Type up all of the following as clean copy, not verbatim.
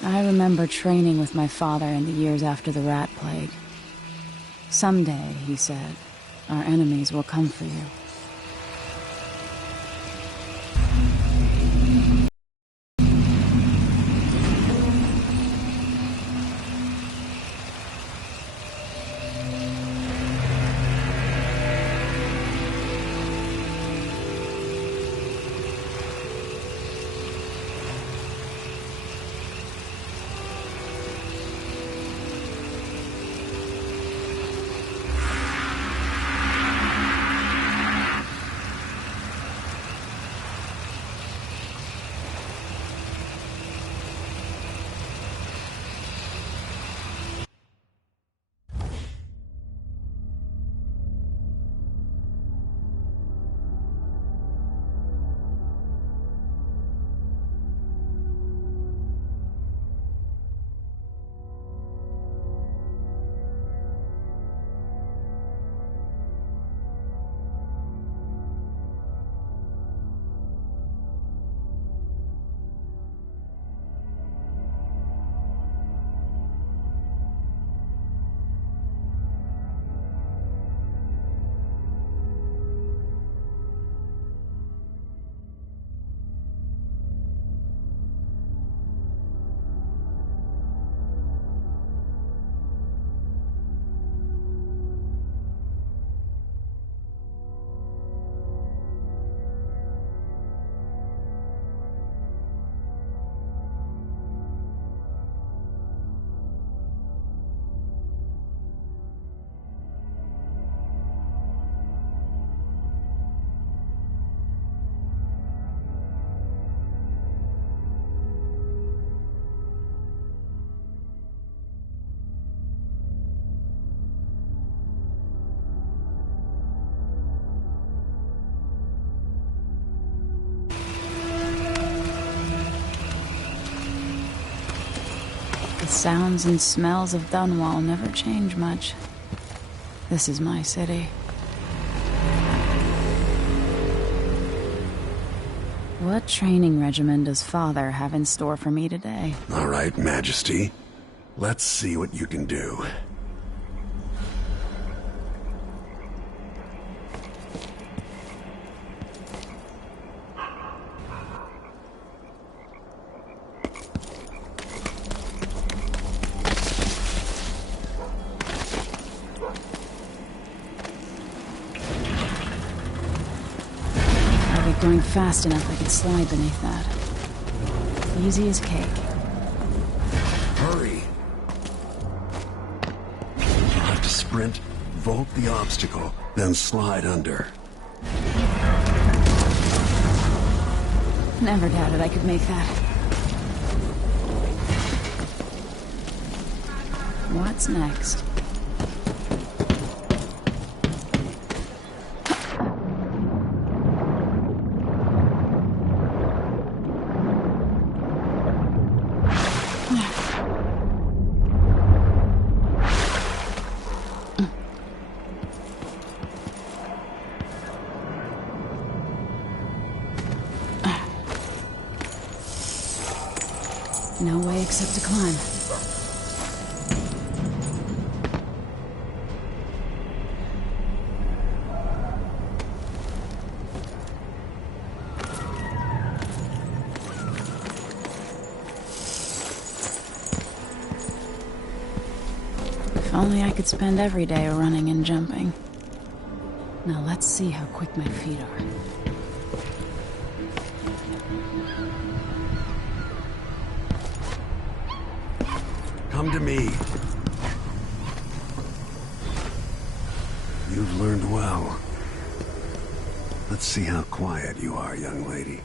I remember training with my father in the years after the rat plague. Someday, he said, our enemies will come for you. The sounds and smells of Dunwall never change much. This is my city. What training regimen does Father have in store for me today? All right, Majesty. Let's see what you can do. Going fast enough I could slide beneath that. Easy as cake. Hurry! You have to sprint, vault the obstacle, then slide under. Never doubted I could make that. What's next? No way except to climb. If only I could spend every day running and jumping. Now let's see how quick my feet are. Come to me. You've learned well. Let's see how quiet you are, young lady.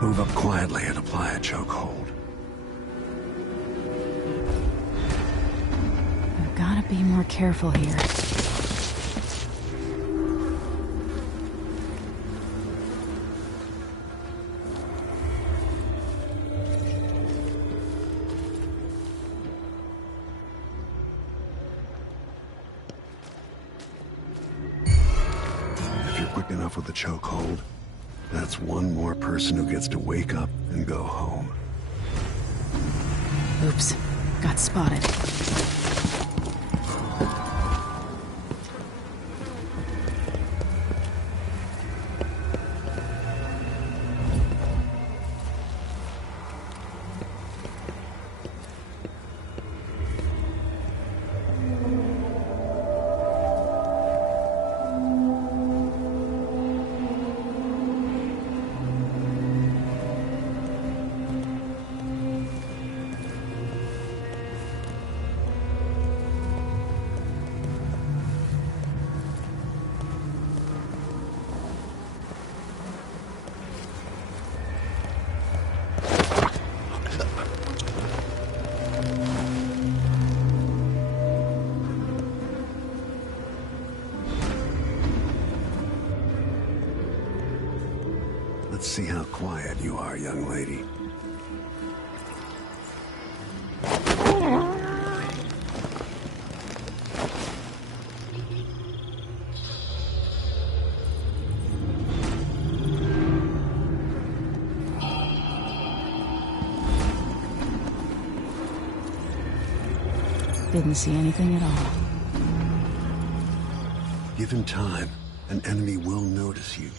Move up quietly and apply a chokehold. I've gotta be more careful here. If you're quick enough with the chokehold, that's one more person who gets to wake up and go home. Oops. Got spotted. Let's see how quiet you are, young lady. Didn't see anything at all. Give him time. An enemy will notice you,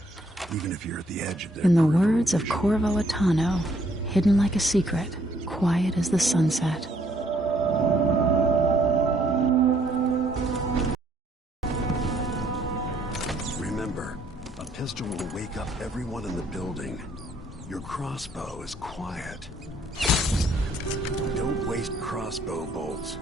even if you're at the edge of their In the peripheral words of vision. Corvo Attano, hidden like a secret, quiet as the sunset. Remember, a pistol will wake up everyone in the building. Your crossbow is quiet. Don't waste crossbow bolts.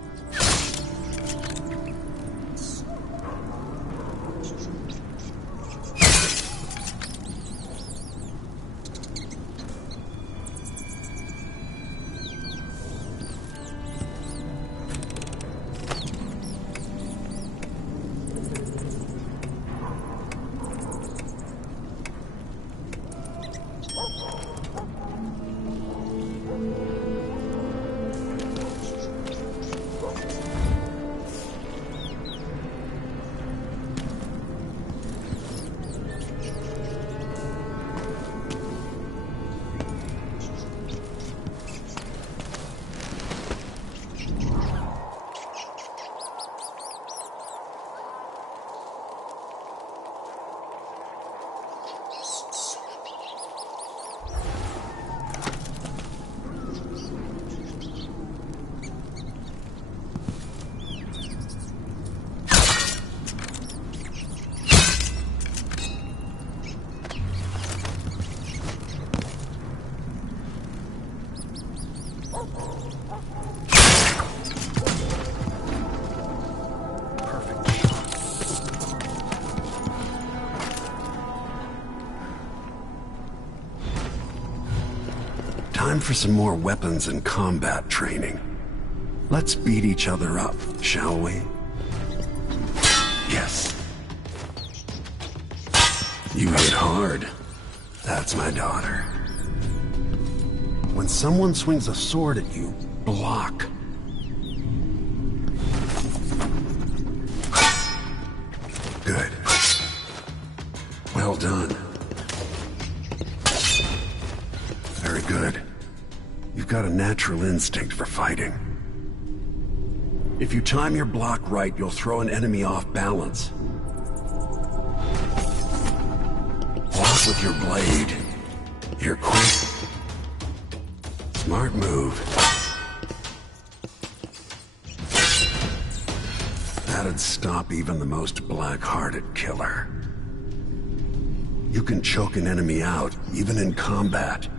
Time for some more weapons and combat training. Let's beat each other up, shall we? Yes. You hit hard. That's my daughter. When someone swings a sword at you, block. Good. Well done. Very good. You've got a natural instinct for fighting. If you time your block right, you'll throw an enemy off balance. Block with your blade. You're quick. Smart move. That'd stop even the most black-hearted killer. You can choke an enemy out, even in combat.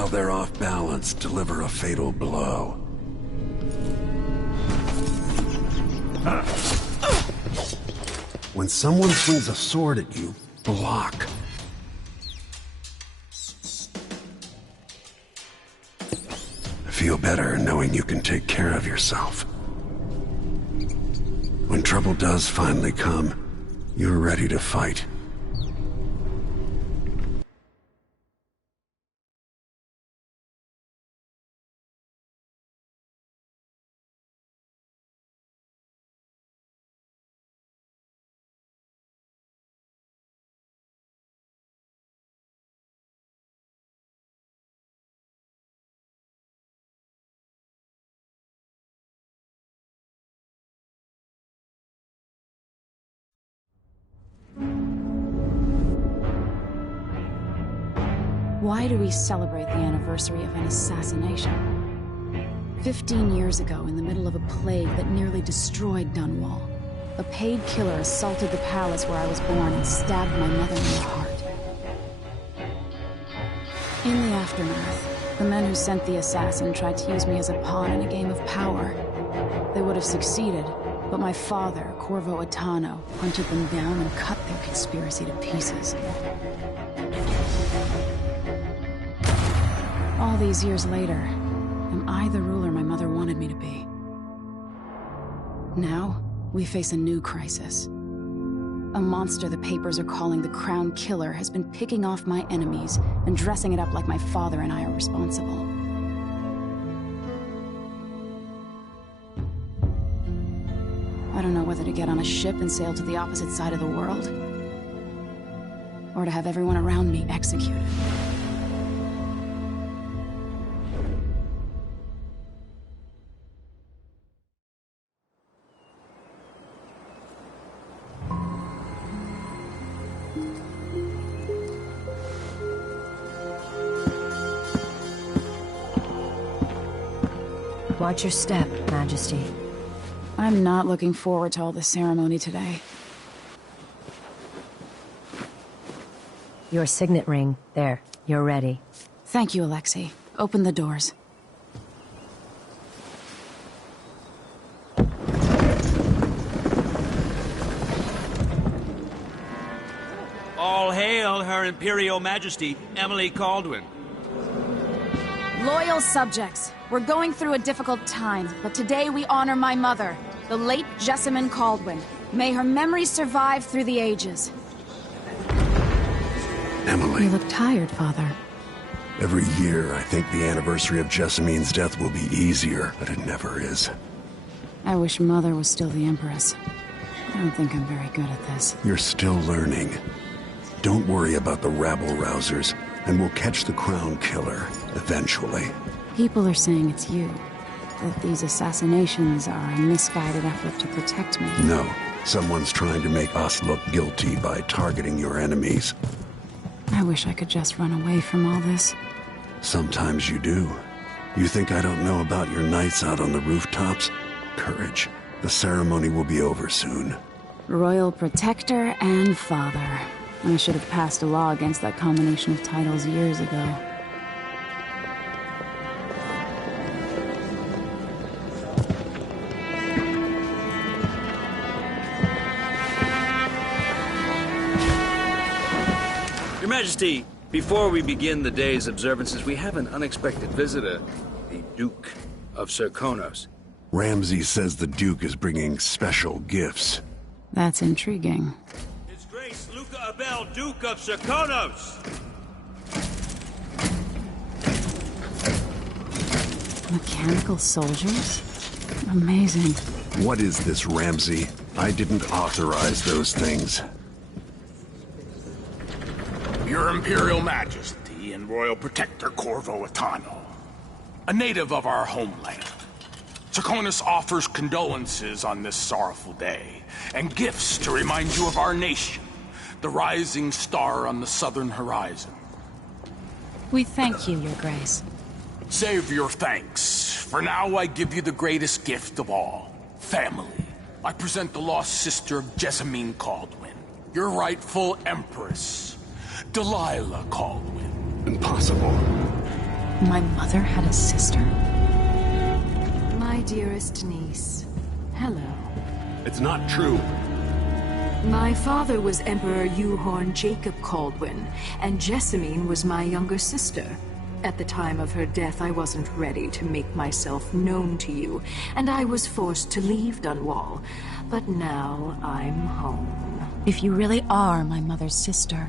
while they're off balance, deliver a fatal blow. When someone swings a sword at you, block. I feel better knowing you can take care of yourself. When trouble does finally come, you're ready to fight. Why do we celebrate the anniversary of an assassination? 15 years ago, in the middle of a plague that nearly destroyed Dunwall, a paid killer assaulted the palace where I was born and stabbed my mother in the heart. In the aftermath, the men who sent the assassin tried to use me as a pawn in a game of power. They would have succeeded, but my father, Corvo Attano, hunted them down and cut their conspiracy to pieces. All these years later, am I the ruler my mother wanted me to be? Now, we face a new crisis. A monster the papers are calling the Crown Killer has been picking off my enemies and dressing it up like my father and I are responsible. I don't know whether to get on a ship and sail to the opposite side of the world, or to have everyone around me executed. Watch your step, Majesty. I'm not looking forward to all the ceremony today. Your signet ring. There, you're ready. Thank you, Alexei. Open the doors. All hail Her Imperial Majesty, Emily Caldwin. Loyal subjects, we're going through a difficult time, but today we honor my mother, the late Jessamine Caldwin. May her memory survive through the ages. Emily. You look tired, Father. Every year, I think the anniversary of Jessamine's death will be easier, but it never is. I wish Mother was still the Empress. I don't think I'm very good at this. You're still learning. Don't worry about the rabble-rousers, and we'll catch the Crown Killer, eventually. People are saying it's you. That these assassinations are a misguided effort to protect me. No. Someone's trying to make us look guilty by targeting your enemies. I wish I could just run away from all this. Sometimes you do. You think I don't know about your nights out on the rooftops? Courage. The ceremony will be over soon. Royal Protector and Father. I should have passed a law against that combination of titles years ago. Your Majesty, before we begin the day's observances, we have an unexpected visitor, the Duke of Serkonos. Ramsay says the Duke is bringing special gifts. That's intriguing. His Grace Luca Abel, Duke of Serkonos! Mechanical soldiers? Amazing. What is this, Ramsay? I didn't authorize those things. Your Imperial Majesty and Royal Protector Corvo Attano, a native of our homeland. Serkonos offers condolences on this sorrowful day, and gifts to remind you of our nation, the rising star on the southern horizon. We thank you, Your Grace. Save your thanks. For now, I give you the greatest gift of all, family. I present the lost sister of Jessamine Caldwin, your rightful Empress, Delilah Caldwin. Impossible. My mother had a sister? My dearest niece, hello. It's not true. My father was Emperor Yuhorn Jacob Kaldwin, and Jessamine was my younger sister. At the time of her death, I wasn't ready to make myself known to you, and I was forced to leave Dunwall. But now I'm home. If you really are my mother's sister,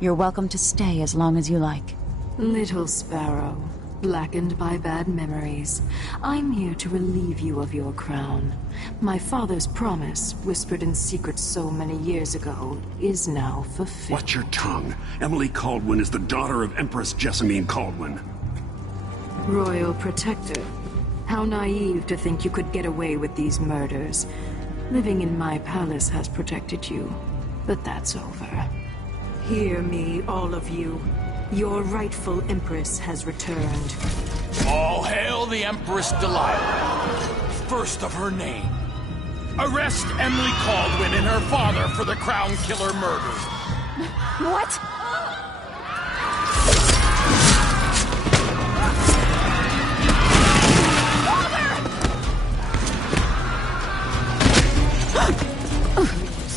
you're welcome to stay as long as you like. Little sparrow, blackened by bad memories, I'm here to relieve you of your crown. My father's promise, whispered in secret so many years ago, is now fulfilled. Watch your tongue. Emily Kaldwin is the daughter of Empress Jessamine Kaldwin. Royal Protector. How naive to think you could get away with these murders. Living in my palace has protected you, but that's over. Hear me, all of you. Your rightful Empress has returned. All hail the Empress Delilah, first of her name. Arrest Emily Kaldwin and her father for the Crown Killer murders. What?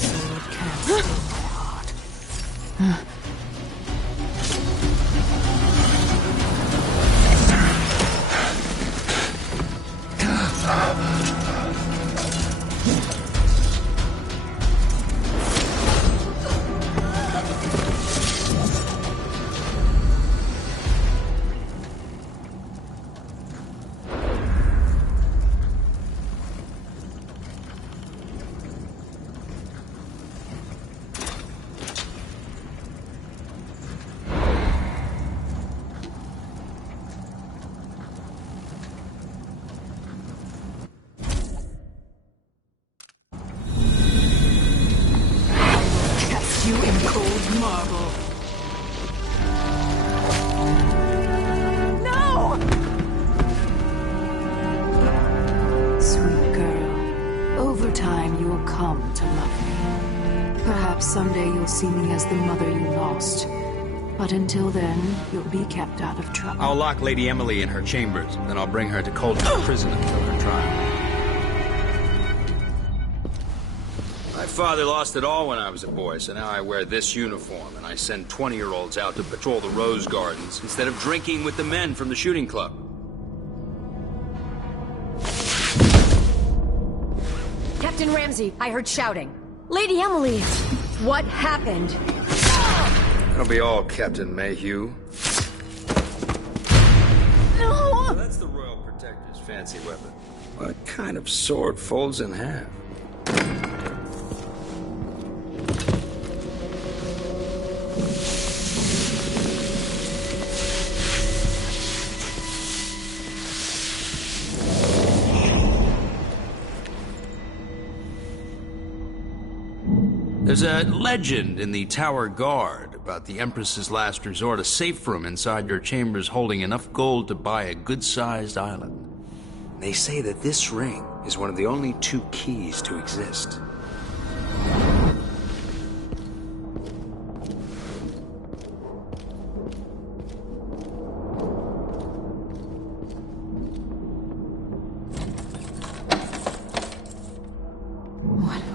Sword can't steal my heart. You in cold marble. No! Sweet girl, over time you'll come to love me. Perhaps someday you'll see me as the mother you lost. But until then, you'll be kept out of trouble. I'll lock Lady Emily in her chambers, then I'll bring her to Coldstream Prison until her trial. My father lost it all when I was a boy, so now I wear this uniform, and I send 20-year-olds out to patrol the rose gardens instead of drinking with the men from the shooting club. Captain Ramsey, I heard shouting. Lady Emily, what happened? That'll be all, Captain Mayhew. No! So that's the Royal Protector's fancy weapon. What kind of sword folds in half? There's a legend in the Tower Guard about the Empress's last resort, a safe room inside your chambers holding enough gold to buy a good-sized island. They say that this ring is one of the only 2 keys to exist.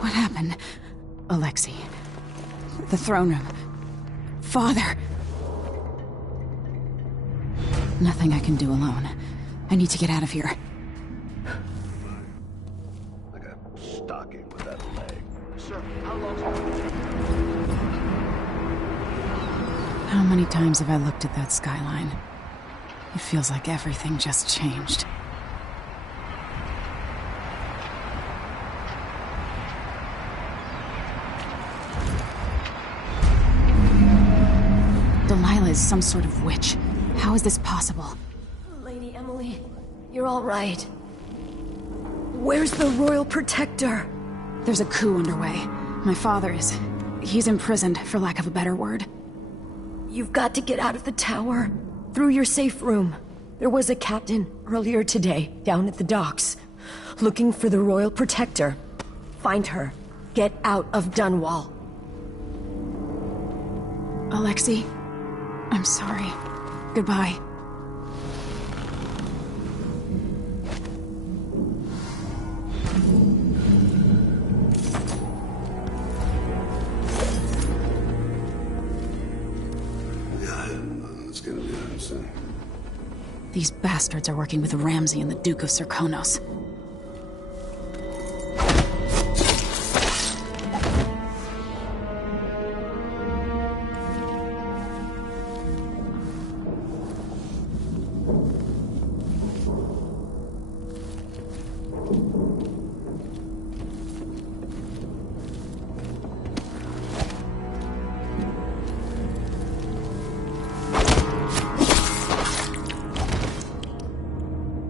What happened? Alexei. The throne room. Father. Nothing I can do alone. I need to get out of here. Like a stocking with that leg. Sir, how long? How many times have I looked at that skyline? It feels like everything just changed. Delilah is some sort of witch. How is this possible? Lady Emily, you're all right. Where's the Royal Protector? There's a coup underway. My father is... he's imprisoned, for lack of a better word. You've got to get out of the tower. Through your safe room. There was a captain earlier today, down at the docks, looking for the Royal Protector. Find her. Get out of Dunwall. Alexei, I'm sorry. Goodbye. It's gonna be done soon. These bastards are working with Ramsey and the Duke of Serkonos.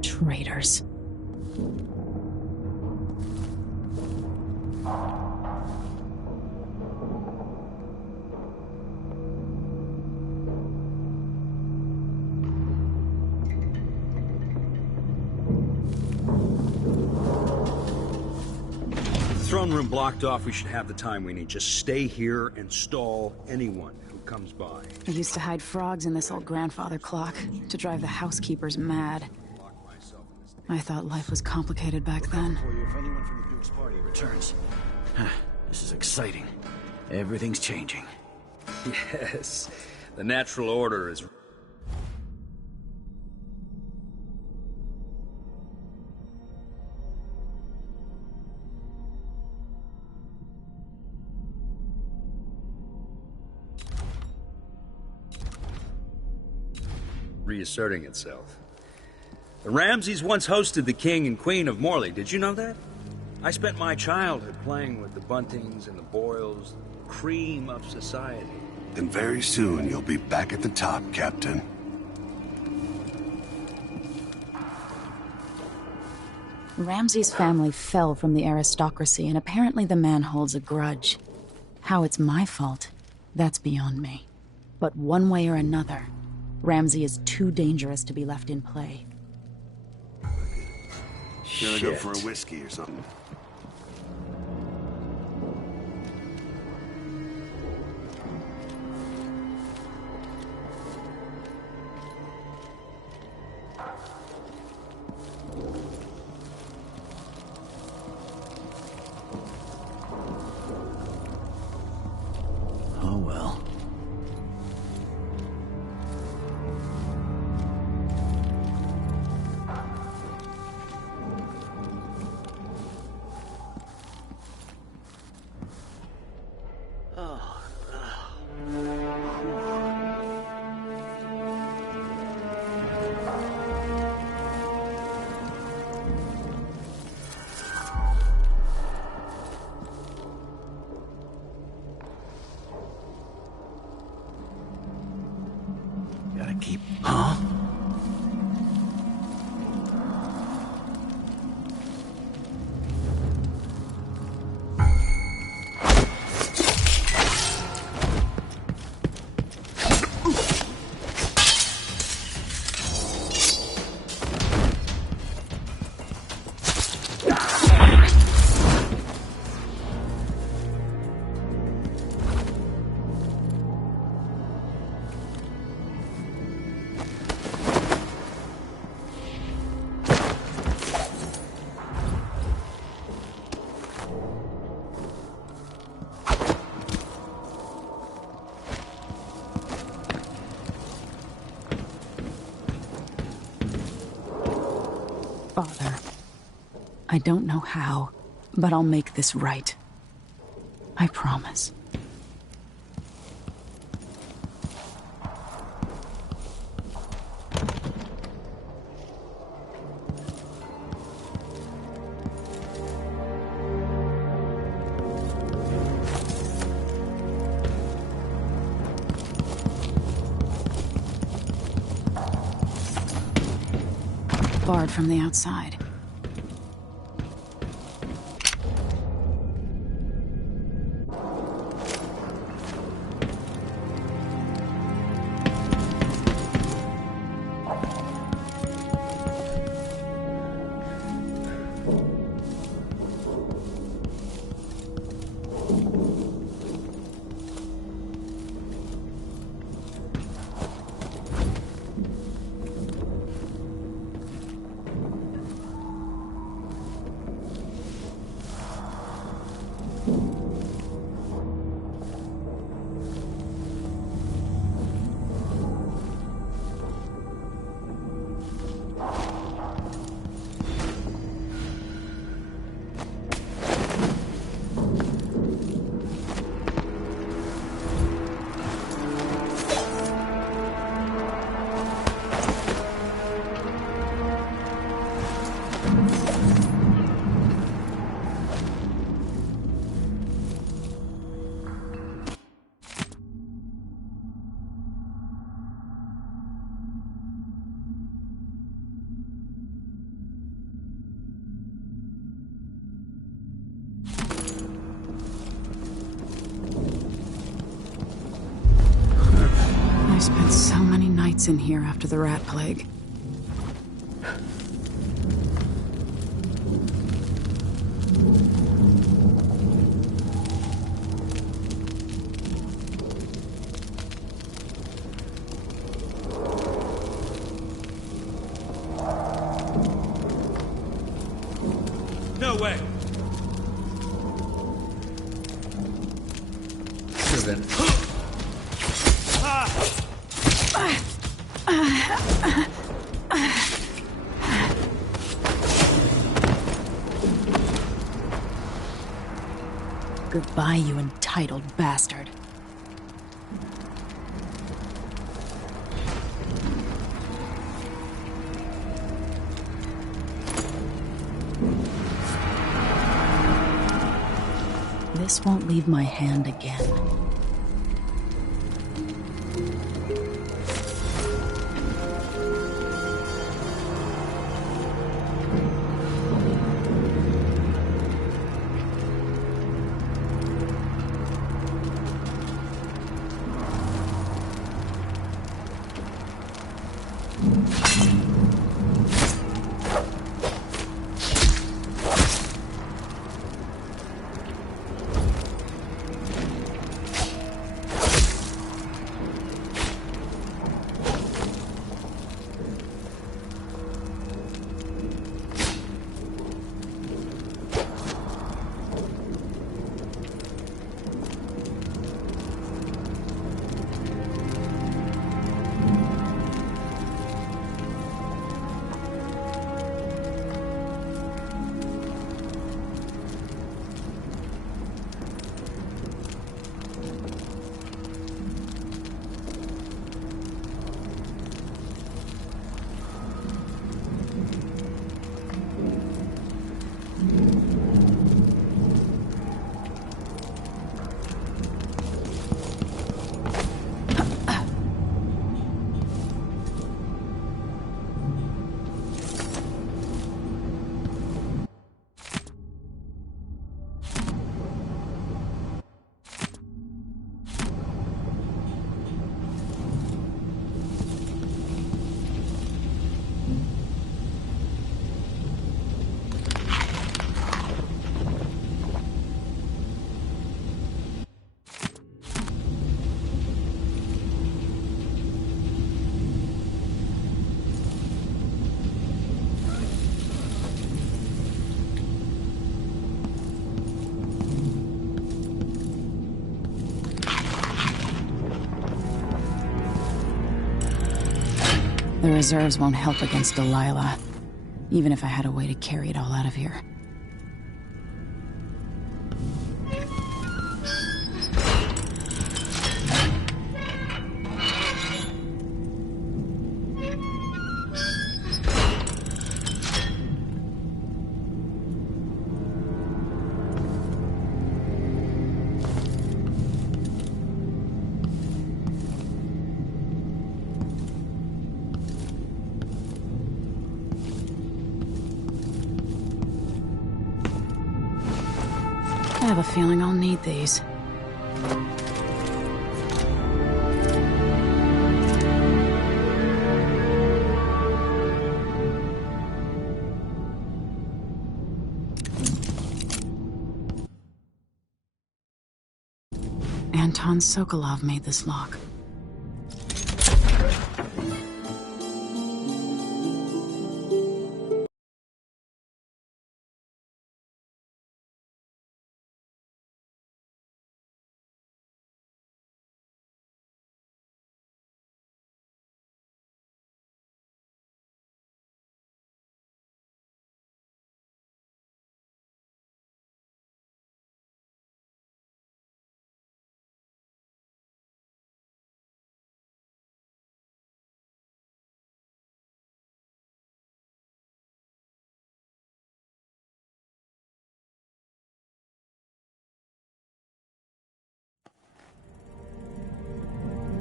Traitors. Throne room blocked off. We should have the time we need. Just stay here and stall anyone who comes by. I used to hide frogs in this old grandfather clock to drive the housekeepers mad. I thought life was complicated back then. For you if anyone from the Duke's party returns. This is exciting. Everything's changing. Yes, the natural order is... reasserting itself. The Ramseys once hosted the King and Queen of Morley. Did you know that? I spent my childhood playing with the Buntings and the Boyles, the cream of society. And very soon you'll be back at the top, Captain. Ramsey's family fell from the aristocracy, and apparently the man holds a grudge. How it's my fault, that's beyond me. But one way or another, Ramsey is too dangerous to be left in play. Gonna go for a whiskey or something. Oh well. Gotta keep... Huh? Father, I don't know how, but I'll make this right. I promise. Barred from the outside. I spent so many nights in here after the rat plague. No way! Should've been. Goodbye, you entitled bastard. This won't leave my hand again. The reserves won't help against Delilah, even if I had a way to carry it all out of here. I have a feeling I'll need these. Anton Sokolov made this lock.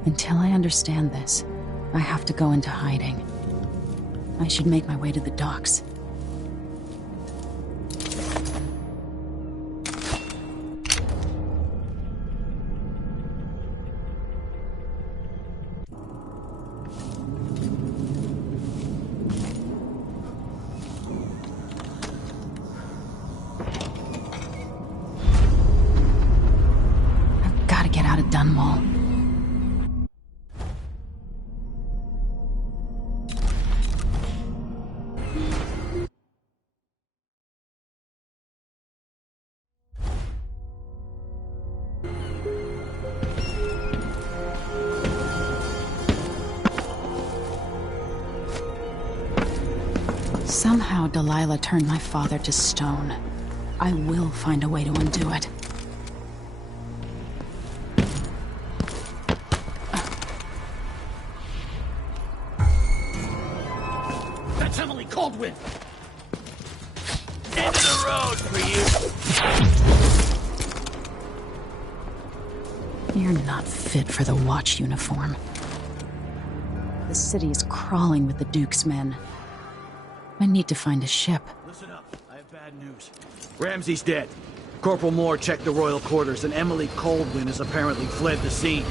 Until I understand this, I have to go into hiding. I should make my way to the docks. Dunwall. Somehow Delilah turned my father to stone. I will find a way to undo it. That's Emily Caldwin! End of the road for you. You're not fit for the Watch uniform. The city is crawling with the Duke's men. I need to find a ship. Listen up, I have bad news. Ramsey's dead. Corporal Moore checked the royal quarters, and Emily Caldwin has apparently fled the scene.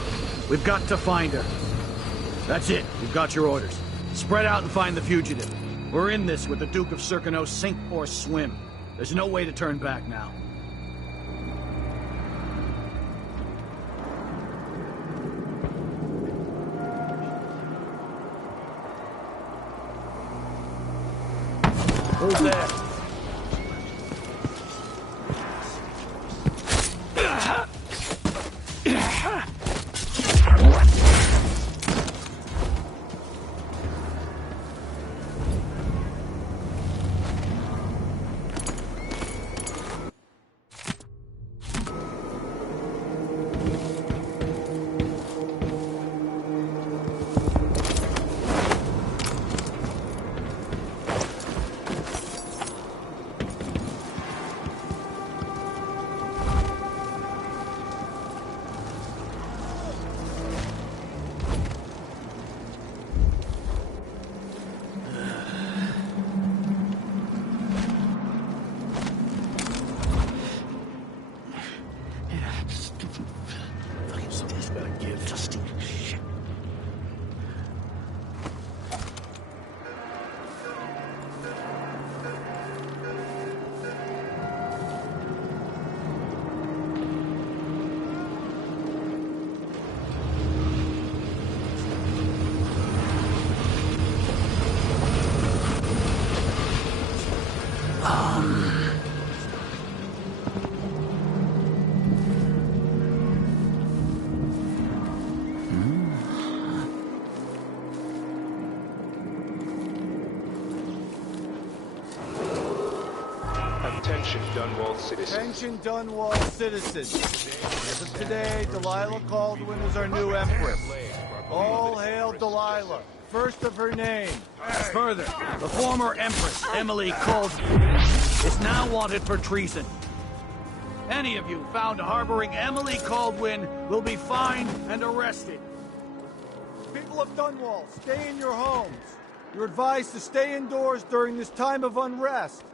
We've got to find her. That's it. We've got your orders. Spread out and find the fugitive. We're in this with the Duke of Circano, sink or swim. There's no way to turn back now. Who's there? Attention, Dunwall citizens. Attention, Dunwall citizens. As of today, Delilah Caldwin is our new empress. All hail Delilah, first of her name. Further, the former empress, Emily Caldwin, is now wanted for treason. Any of you found harboring Emily Caldwin will be fined and arrested. People of Dunwall, stay in your homes. You're advised to stay indoors during this time of unrest.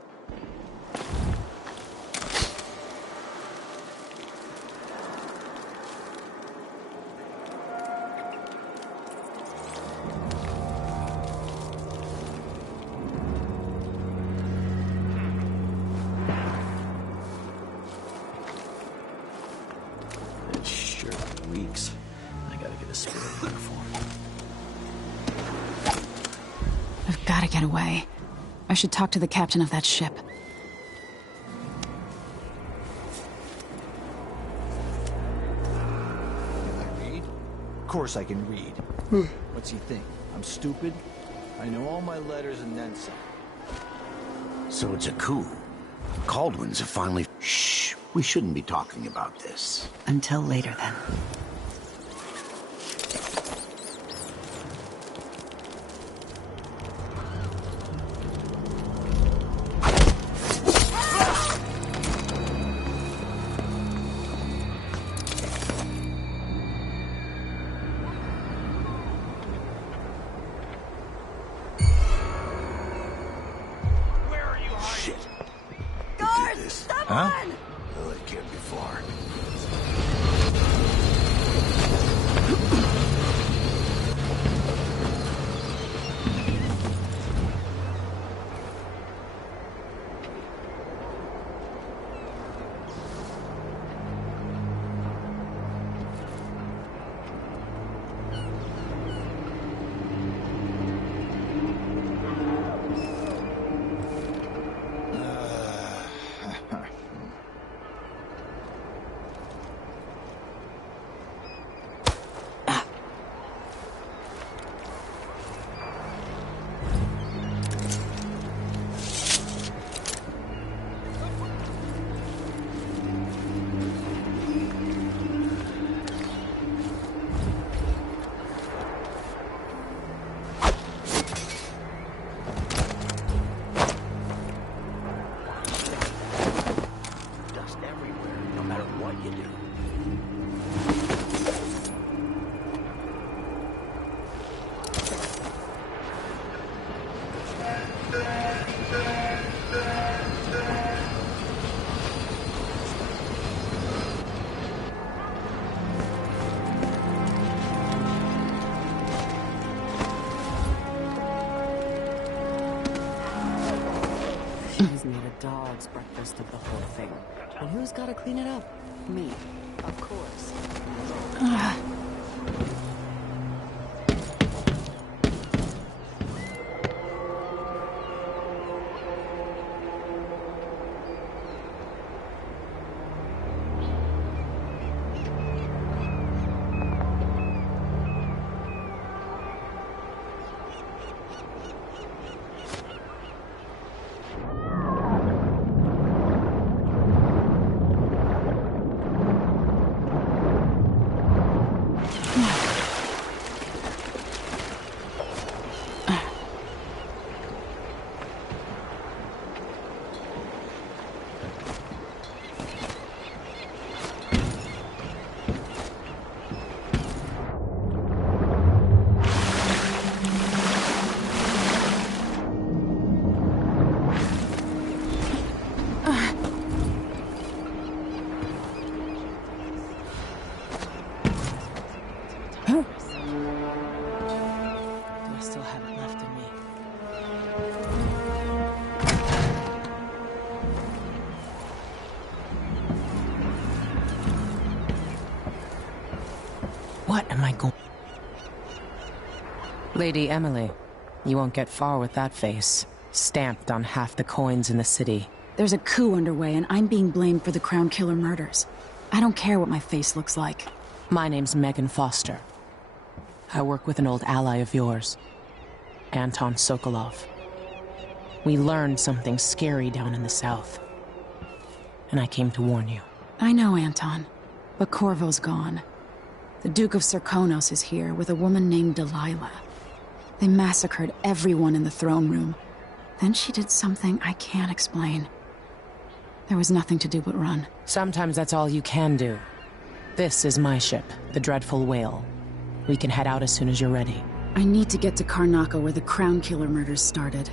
Weeks. I gotta get a spirit uniform. I've got to get away. I should talk to the captain of that ship. Can I read? Of course I can read. What's he think? I'm stupid? I know all my letters and then some. So it's a coup. Caldwins have finally... Shh! We shouldn't be talking about this. Until later, then. She's made a dog's breakfast of the whole thing. And who's gotta clean it up? Me, of course. What am I going... Lady Emily, you won't get far with that face. Stamped on half the coins in the city. There's a coup underway, and I'm being blamed for the Crown Killer murders. I don't care what my face looks like. My name's Megan Foster. I work with an old ally of yours, Anton Sokolov. We learned something scary down in the south, and I came to warn you. I know, Anton, but Corvo's gone. The Duke of Serkonos is here with a woman named Delilah. They massacred everyone in the throne room. Then she did something I can't explain. There was nothing to do but run. Sometimes that's all you can do. This is my ship, the Dreadful Whale. We can head out as soon as you're ready. I need to get to Karnaca where the Crown Killer murders started.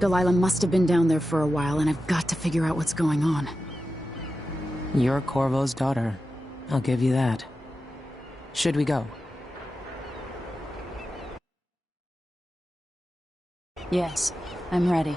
Delilah must have been down there for a while, and I've got to figure out what's going on. You're Corvo's daughter. I'll give you that. Should we go? Yes, I'm ready.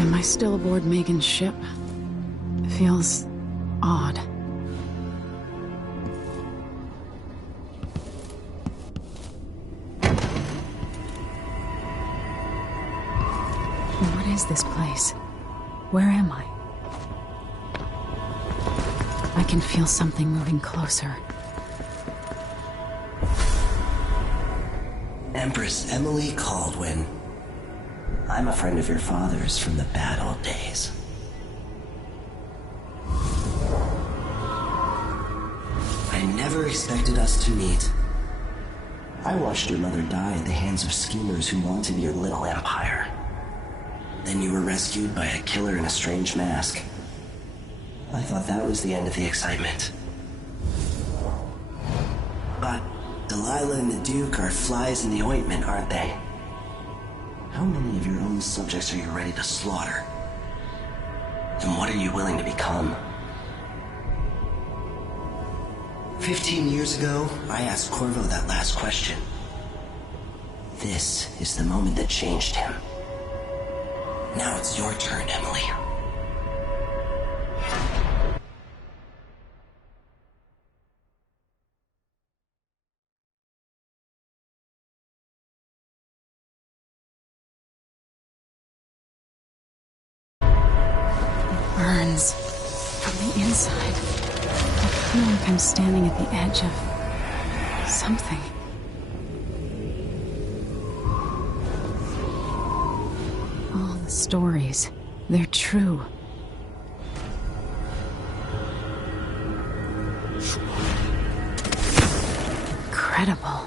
Am I still aboard Megan's ship? It feels odd. What is this place? Where am I? I can feel something moving closer. Empress Emily Caldwin. I'm a friend of your father's from the bad old days. I never expected us to meet. I watched your mother die at the hands of schemers who wanted your little empire. Then you were rescued by a killer in a strange mask. I thought that was the end of the excitement. But Delilah and the Duke are flies in the ointment, aren't they? How many of your own subjects are you ready to slaughter? And what are you willing to become? 15 years ago, I asked Corvo that last question. This is the moment that changed him. Now it's your turn, Emily. Burns. On the inside, I feel like I'm standing at the edge of something. All the stories, they're true. Incredible.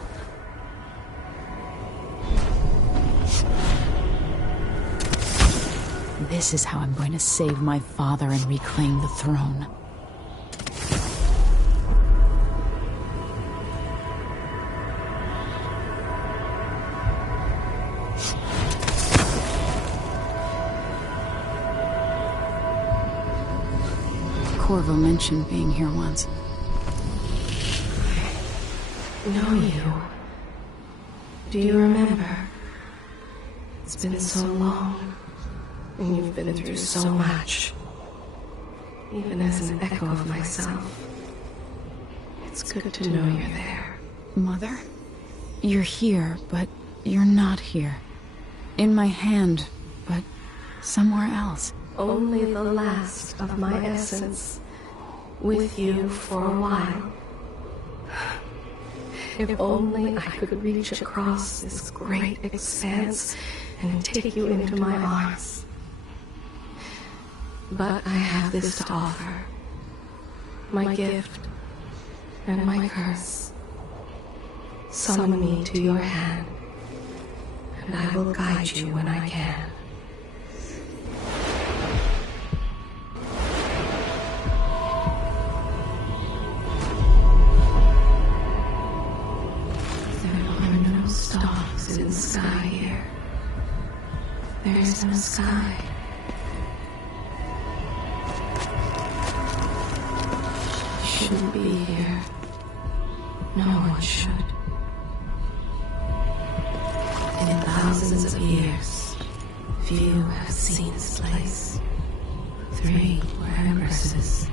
This is how I'm going to save my father and reclaim the throne. Corvo mentioned being here once. Know you. Do you remember? It's been so long, and you've been through so much. Even as an echo of myself, it's good to know you're there. Mother? You're here, but you're not here. In my hand, but somewhere else. Only the last of my essence, with you for a while. If only I could reach across this great expanse and take you into my arms. But I have this to offer. My gift and my curse. Summon me to your hand, and I will guide you when I can. Stars in the sky here. There is no sky. You shouldn't be here. No one should. In thousands of years, few have seen this place. 3 were empresses.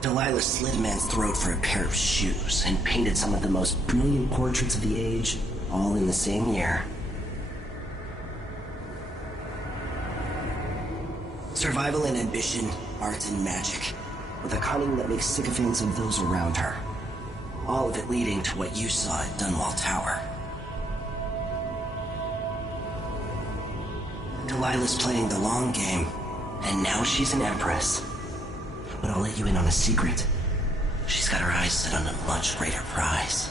Delilah slit a man's throat for a pair of shoes and painted some of the most brilliant portraits of the age, all in the same year. Survival and ambition, art and magic, with a cunning that makes sycophants of those around her. All of it leading to what you saw at Dunwall Tower. Delilah's playing the long game, and now she's an empress. But I'll let you in on a secret. She's got her eyes set on a much greater prize.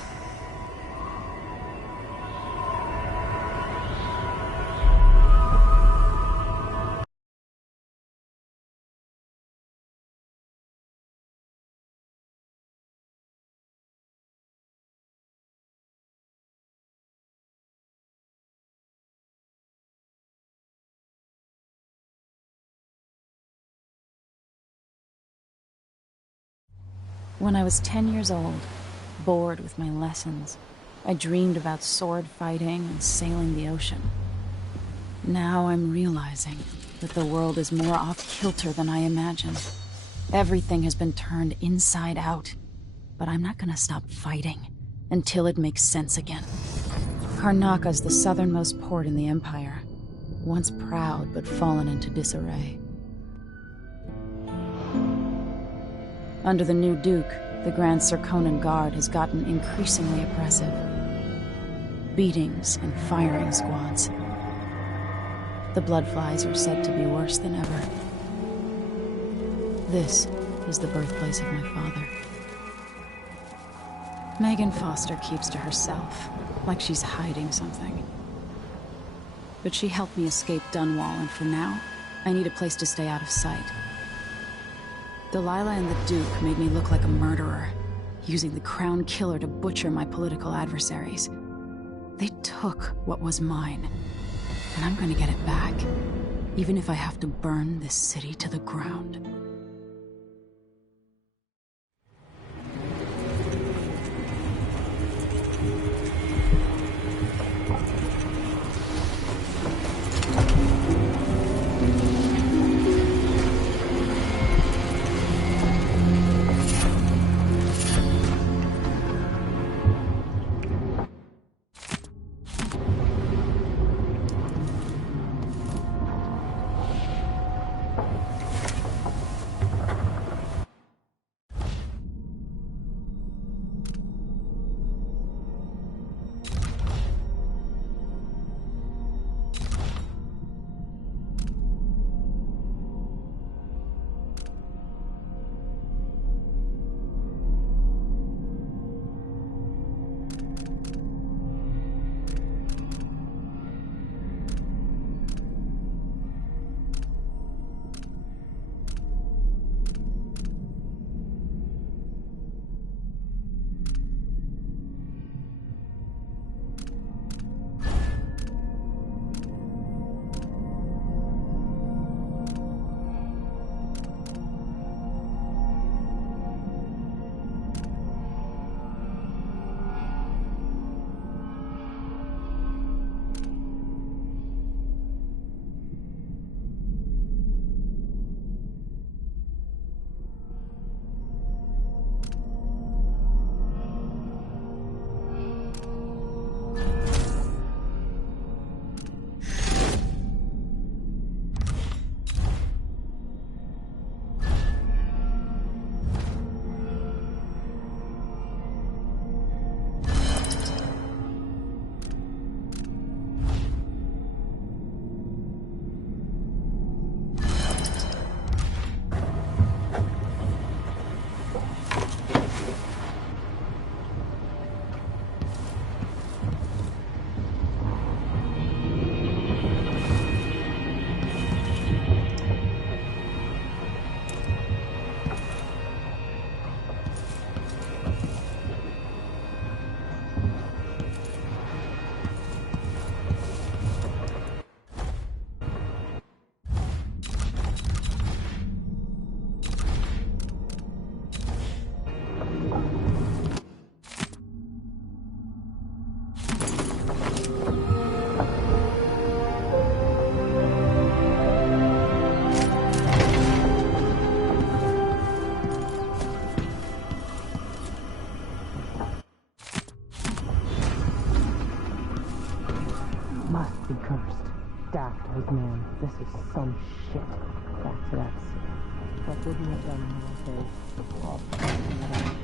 When I was 10 years old, bored with my lessons, I dreamed about sword fighting and sailing the ocean. Now I'm realizing that the world is more off-kilter than I imagined. Everything has been turned inside out, but I'm not gonna stop fighting until it makes sense again. Karnaka's the southernmost port in the Empire, once proud but fallen into disarray. Under the new Duke, the Grand Serkonan Guard has gotten increasingly oppressive. Beatings and firing squads. The Bloodflies are said to be worse than ever. This is the birthplace of my father. Megan Foster keeps to herself, like she's hiding something. But she helped me escape Dunwall, and for now, I need a place to stay out of sight. Delilah and the Duke made me look like a murderer, using the Crown Killer to butcher my political adversaries. They took what was mine, and I'm gonna get it back, even if I have to burn this city to the ground. be cursed. Daft old man. This is some shit. Back to that city. What would you have done in those days? All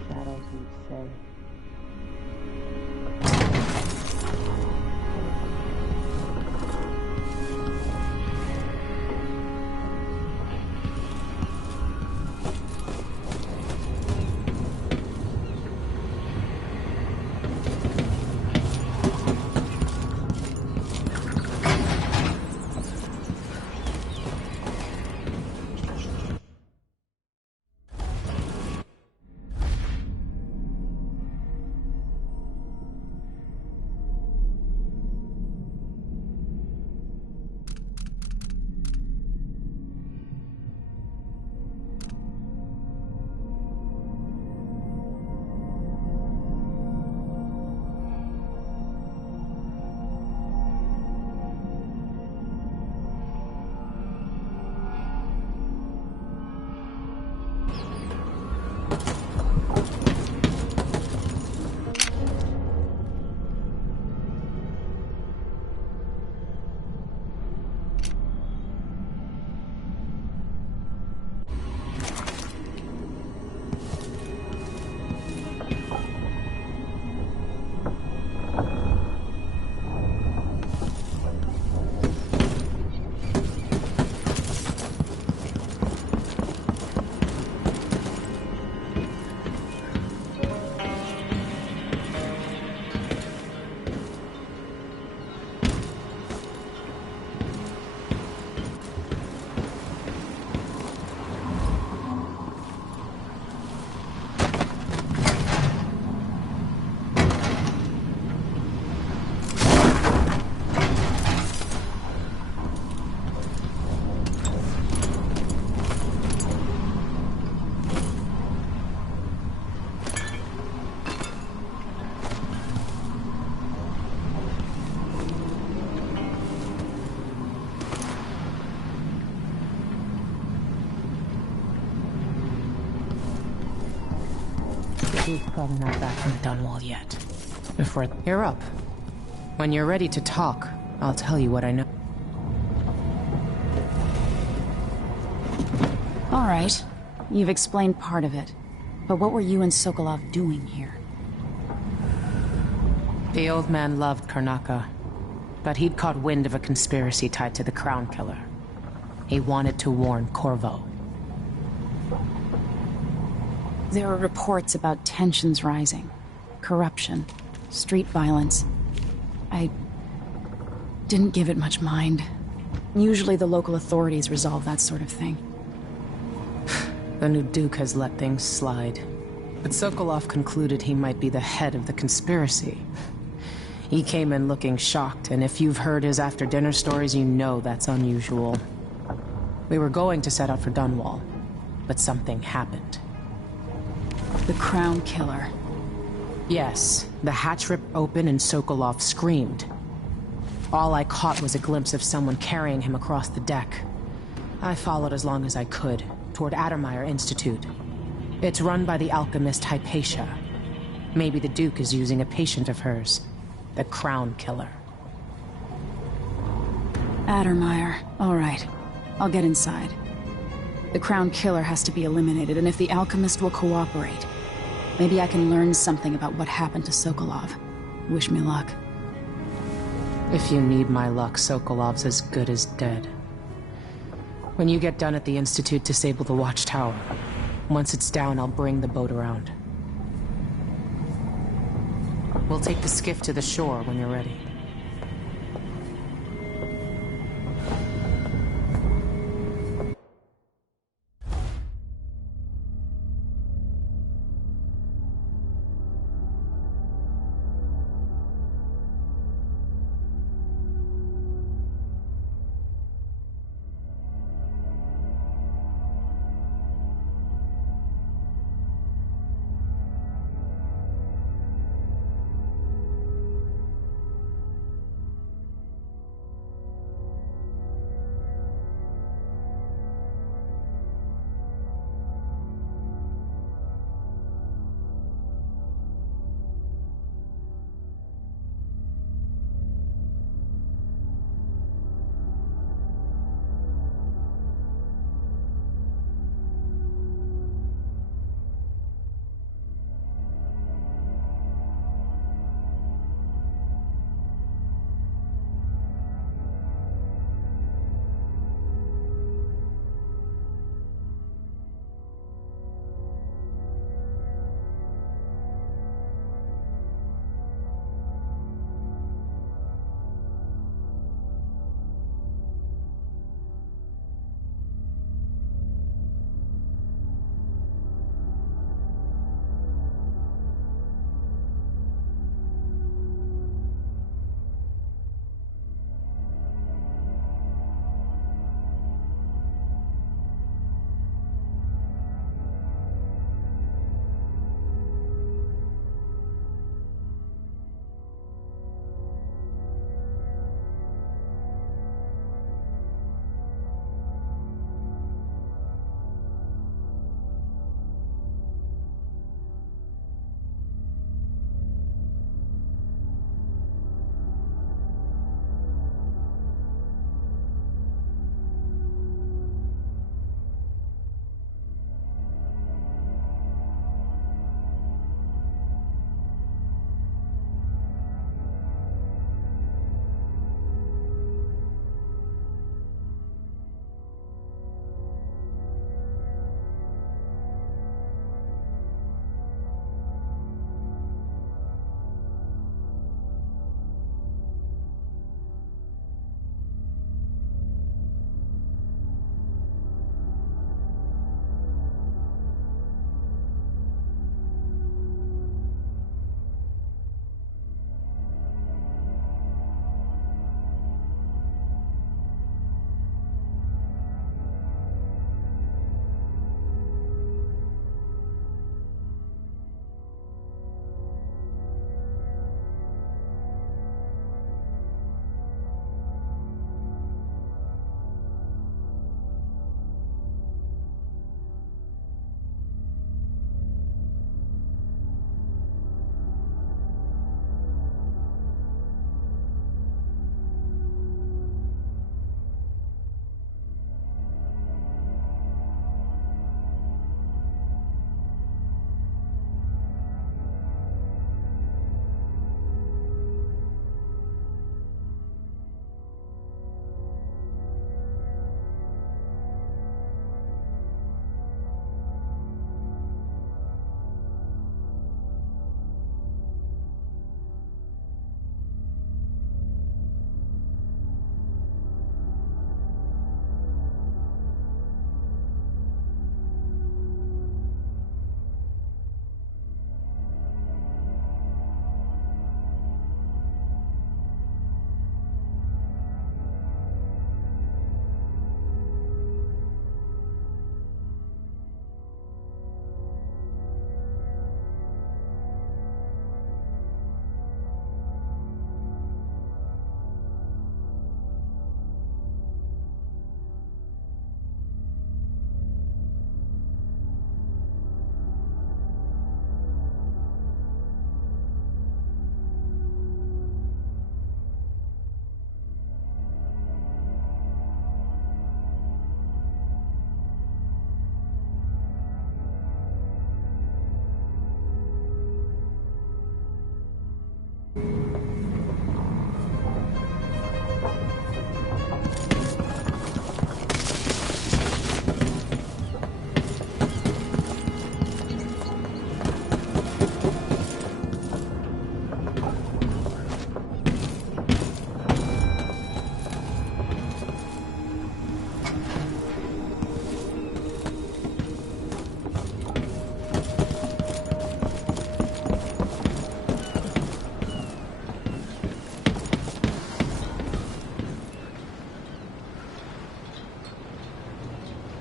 shadows, you'd say. He's probably not back from Dunwall yet. You're up. When you're ready to talk, I'll tell you what I know. All right. You've explained part of it. But what were you and Sokolov doing here? The old man loved Karnaka, but he'd caught wind of a conspiracy tied to the Crown Killer. He wanted to warn Corvo. There are reports about tensions rising, corruption, street violence. I didn't give it much mind. Usually the local authorities resolve that sort of thing. The new Duke has let things slide. But Sokolov concluded he might be the head of the conspiracy. He came in looking shocked, and if you've heard his after-dinner stories, you know that's unusual. We were going to set out for Dunwall, but something happened. The Crown Killer. Yes, the hatch ripped open and Sokolov screamed. All I caught was a glimpse of someone carrying him across the deck. I followed as long as I could, toward Addermeyer Institute. It's run by the alchemist Hypatia. Maybe the Duke is using a patient of hers, the Crown Killer. Addermeyer. All right. I'll get inside. The Crown Killer has to be eliminated, and if the alchemist will cooperate, maybe I can learn something about what happened to Sokolov. Wish me luck. If you need my luck, Sokolov's as good as dead. When you get done at the Institute, disable the watchtower. Once it's down, I'll bring the boat around. We'll take the skiff to the shore when you're ready.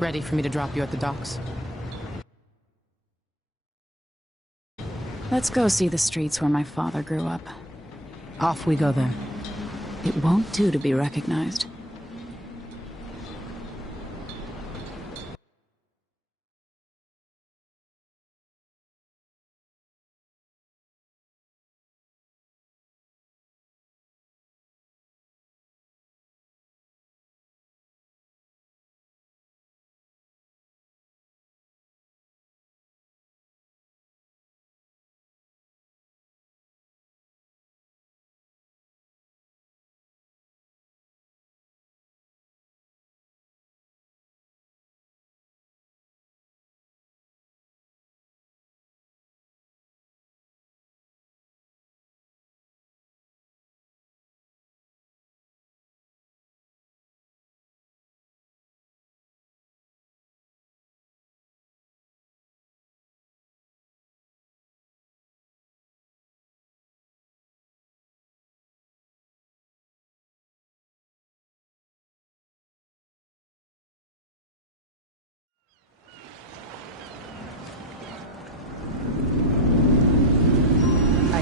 Ready for me to drop you at the docks? Let's go see the streets where my father grew up. Off we go then. It won't do to be recognized.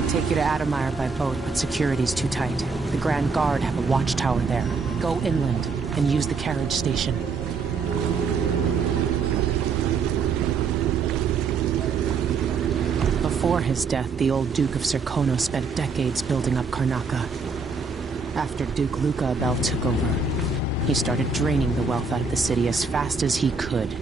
Take you to Adamire by boat, but security's too tight. The Grand Guard have a watchtower there. Go inland and use the carriage station. Before his death, the old Duke of Serkonos spent decades building up Karnaca. After Duke Luca Abel took over, he started draining the wealth out of the city as fast as he could.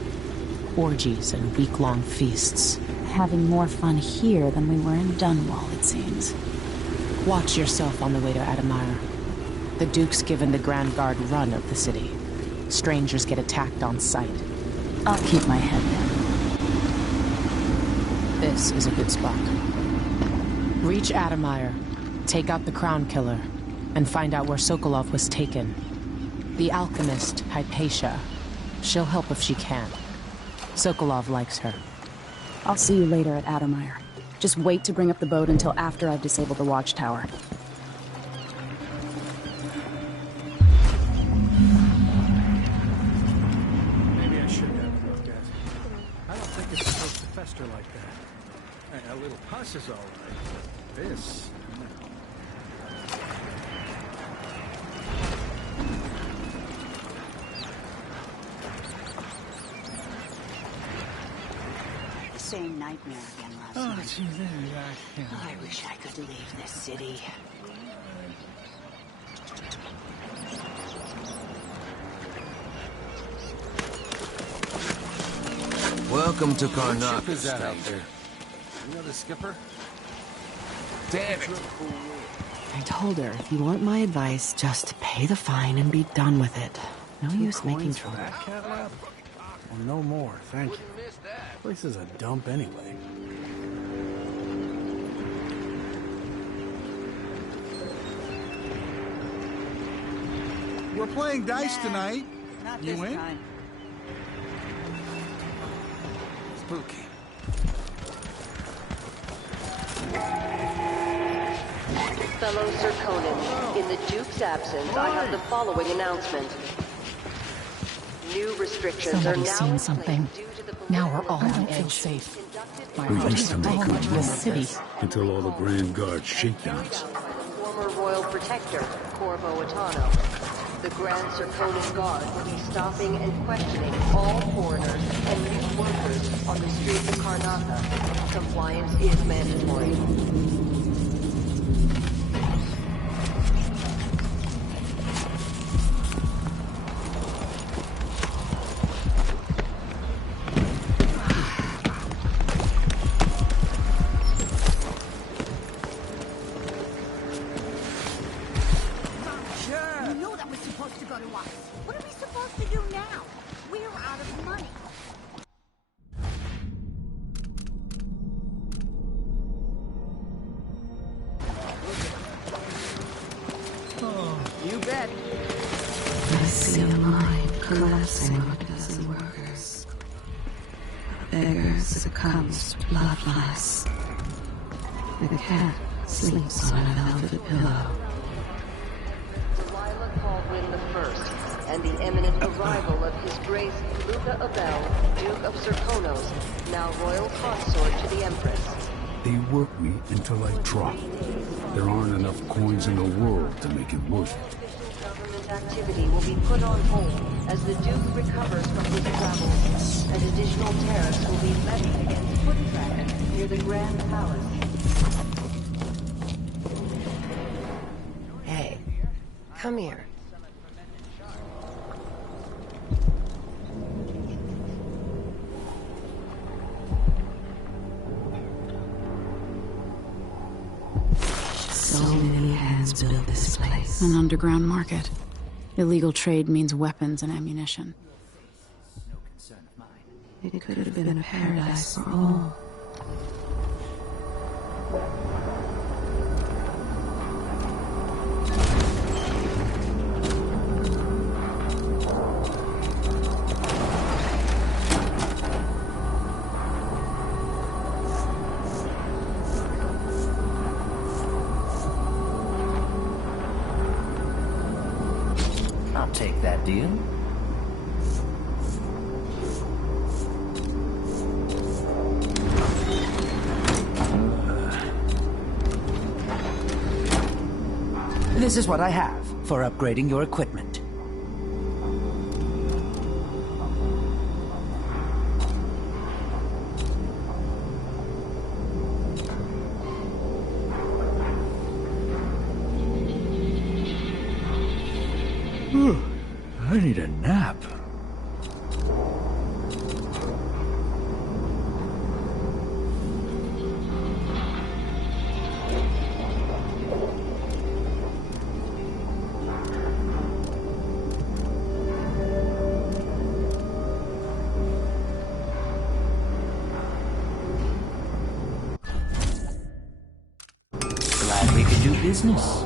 Orgies and week-long feasts. Having more fun here than we were in Dunwall, it seems. Watch yourself on the way to Adamire. The Duke's given the Grand Guard run of the city. Strangers get attacked on sight. I'll keep my head down. This is a good spot. Reach Adamire, take out the Crown Killer, and find out where Sokolov was taken. The alchemist, Hypatia. She'll help if she can. Sokolov likes her. I'll see you later at Adamire. Just wait to bring up the boat until after I've disabled the watchtower. Maybe I should have looked at it. I don't think it's supposed to fester like that. Hey, a little pus is all right. This... Same nightmare again last night. Gee, there you are. Yeah. I wish I could leave this city. Welcome to What Karnaca. ship is that out there? You know the skipper? Damn it! I told her, if you want my advice, just pay the fine and be done with it. No use making trouble. That cat lab? Well, no more, thank you. This place is a dump anyway. We're playing dice tonight. Not You this win? time. Spooky. Fellow Serkonans, in the Duke's absence, I have the following announcement. New restrictions Somebody's are now seen something. Now we're all on edge. Safe. We used to make good The city. until all the Grand Guard shakedowns. former royal protector, Corvo Atano. The Grand Serkonan Guard will be stopping and questioning all foreigners and new workers on the streets of Karnaca. Compliance is mandatory. You know that was supposed to go to us. What are we supposed to do now? We're out of money. You bet. I see a line collapsing on a dozen workers. A beggar succumbs to bloodlust. The cat sleeps on a velvet pillow. Delilah Caldwin I, and the imminent arrival of His Grace Luca Abel, Duke of Serkonos, now royal consort to the Empress. They work me until I drop. There aren't enough coins in the world to make it worth it. Government activity will be put on hold as the Duke recovers from his travels, and additional tariffs will be levied against foot traffic near the Grand Palace. Hey, come here. So many hands built this place. An underground market. Illegal trade means weapons and ammunition. It could have been a paradise for all. I'll take that deal. This is what I have for upgrading your equipment. I need a nap. Glad we could do business.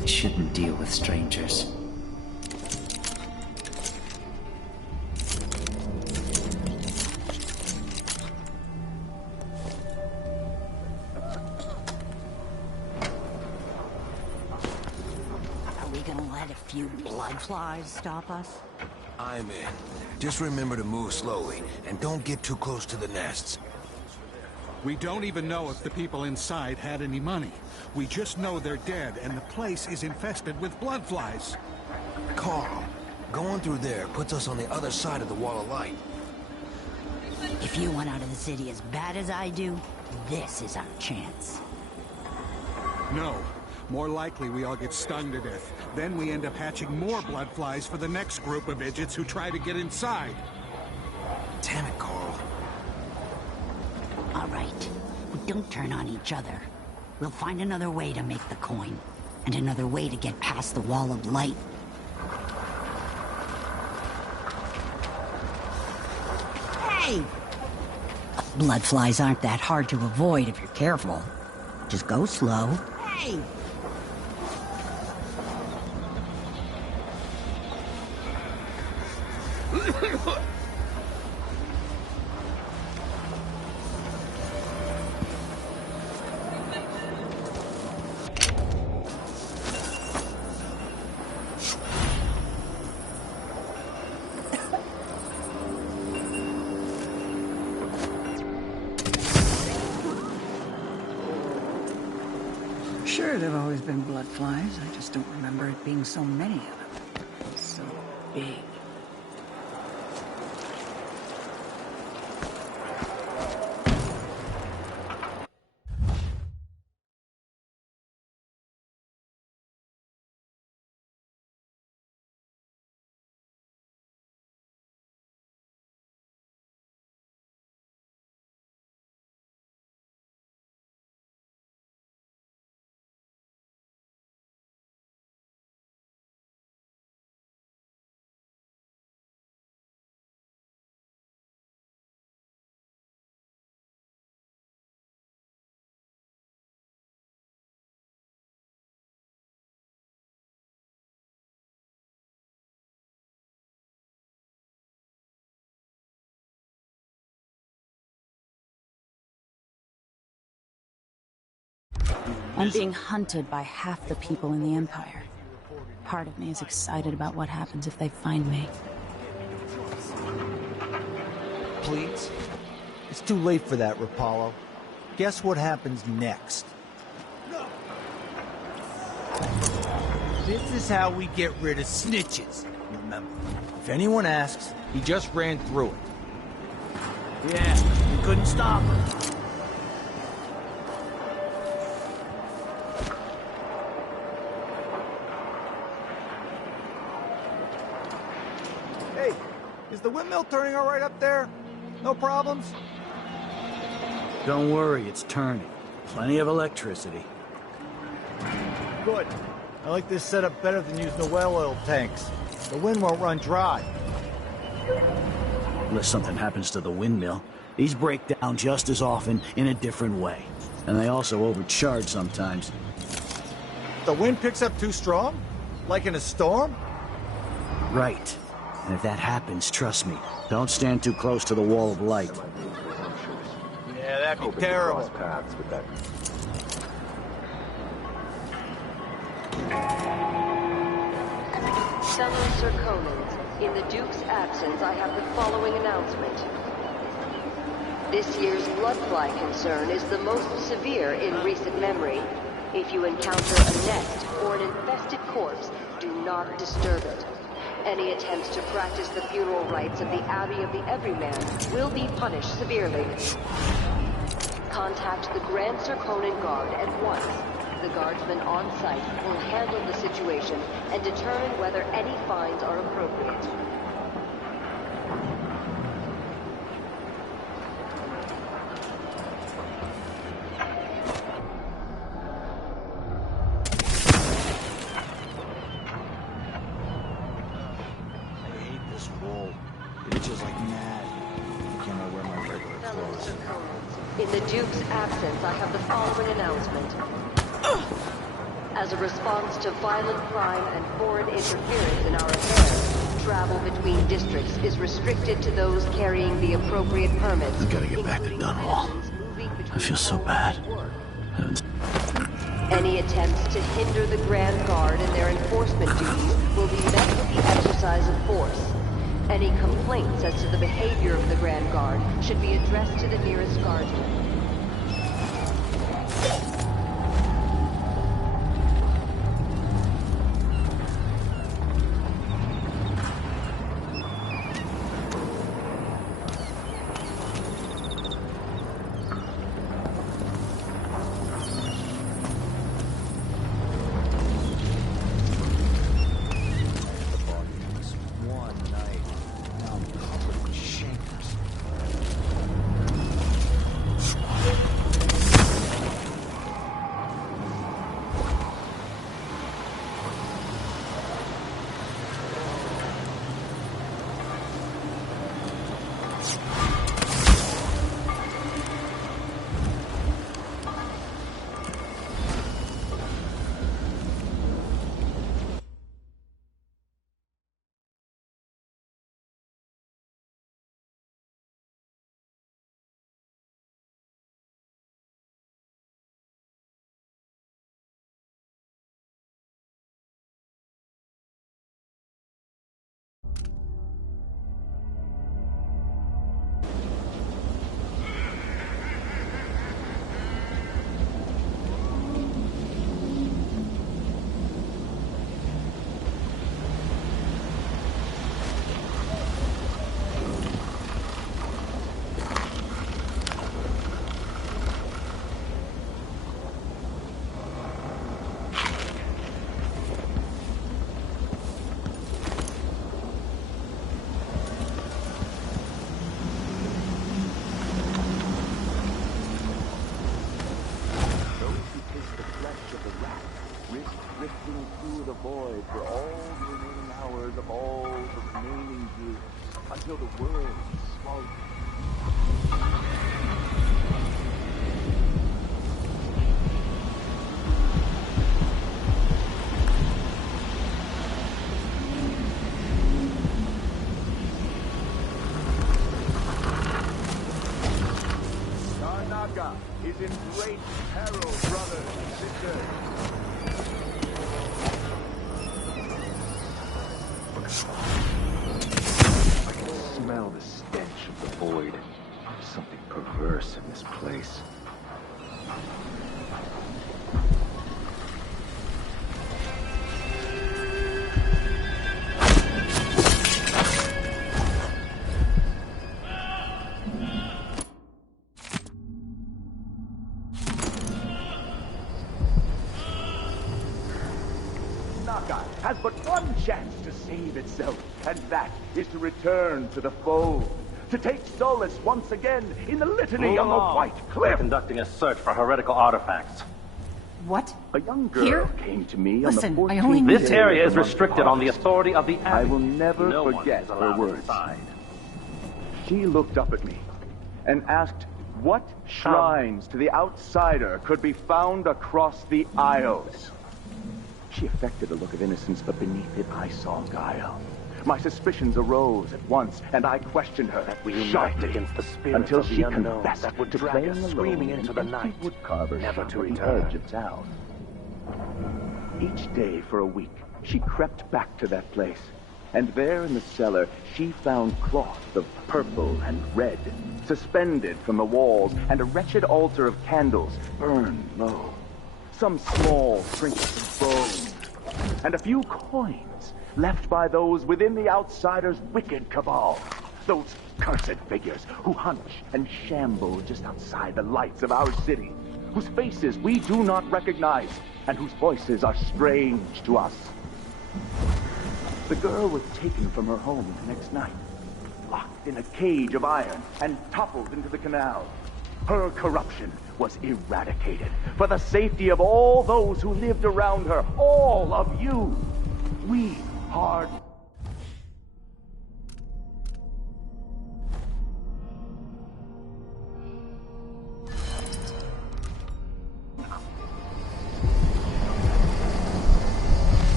I shouldn't deal with strangers. Bloodflies stop us? I'm in. Just remember to move slowly, and don't get too close to the nests. We don't even know if the people inside had any money. We just know they're dead, and the place is infested with bloodflies. Carl, going through there puts us on the other side of the wall of light. If you want out of the city as bad as I do, this is our chance. No. More likely we all get stung to death. Then we end up hatching more bloodflies for the next group of idiots who try to get inside. Damn it, Carl. All right. We don't turn on each other. We'll find another way to make the coin. And another way to get past the wall of light. Hey! Bloodflies aren't that hard to avoid if you're careful. Just go slow. Hey! Sure, there've always been bloodflies. I just don't remember it being so many of them. So big. I'm being hunted by half the people in the Empire. part of me is excited about what happens if they find me. Please? It's too late for that, Rapallo. Guess what happens next? This is how we get rid of snitches. Remember, if anyone asks, he just ran through it. Yeah, you couldn't stop him. Hey, is the windmill turning all right up there? No problems? Don't worry, it's turning. Plenty of electricity. Good. I like this setup better than using the well oil tanks. The wind won't run dry. Unless something happens to the windmill, these break down just as often in a different way. And they also overcharge sometimes. The wind picks up too strong? Like in a storm? Right. And if that happens, trust me, don't stand too close to the wall of light. Yeah, that'd be terrible. Fellow Serkonans, in the Duke's absence, I have the following announcement. This year's bloodfly concern is the most severe in recent memory. If you encounter a nest or an infested corpse, do not disturb it. Any attempts to practice the funeral rites of the Abbey of the Everyman will be punished severely. Contact the Grand Serkonan Guard at once. The guardsmen on site will handle the situation and determine whether any fines are appropriate. I hate this wool. It itches like mad. I can't wear my regular clothes. In the Duke's absence, I have the following announcement. As a response to violent crime and foreign interference in our affairs, travel between districts is restricted to those carrying the appropriate permits. I gotta get back to Dunwall. I feel so bad. Any attempts to hinder the Grand Guard in their enforcement duties will be met with the exercise of force. Any complaints as to the behavior of the Grand Guard should be addressed to the nearest guardsman. is in great peril, brothers and sisters. I can smell the stench of the void. There's something perverse in this place. Has but one chance to save itself, and that is to return to the fold, to take solace once again in the litany on the White Cliff. We're conducting a search for heretical artifacts. What? A young girl Here? came to me Listen, on the 14th I only need This to- area is restricted on the authority of the Abbey. I will never No one forget is her allowed words. inside. She looked up at me and asked what shrines to the outsider could be found across the Isles. She affected a look of innocence, but beneath it I saw guile. My suspicions arose at once, and I questioned her We unite sharply against the spirits until of the she unknown confessed that would to drag playing us alone screaming in into an the empty night, woodcarver never shop to at the return. edge of town. Each day for a week, she crept back to that place, and there in the cellar, she found cloth of purple and red, suspended from the walls, and a wretched altar of candles burned low. Some small trinkets of bone, and a few coins left by those within the outsider's wicked cabal. Those cursed figures who hunch and shamble just outside the lights of our city, whose faces we do not recognize, and whose voices are strange to us. The girl was taken from her home the next night, locked in a cage of iron, and toppled into the canal. Her corruption was eradicated for the safety of all those who lived around her, all of you. We are...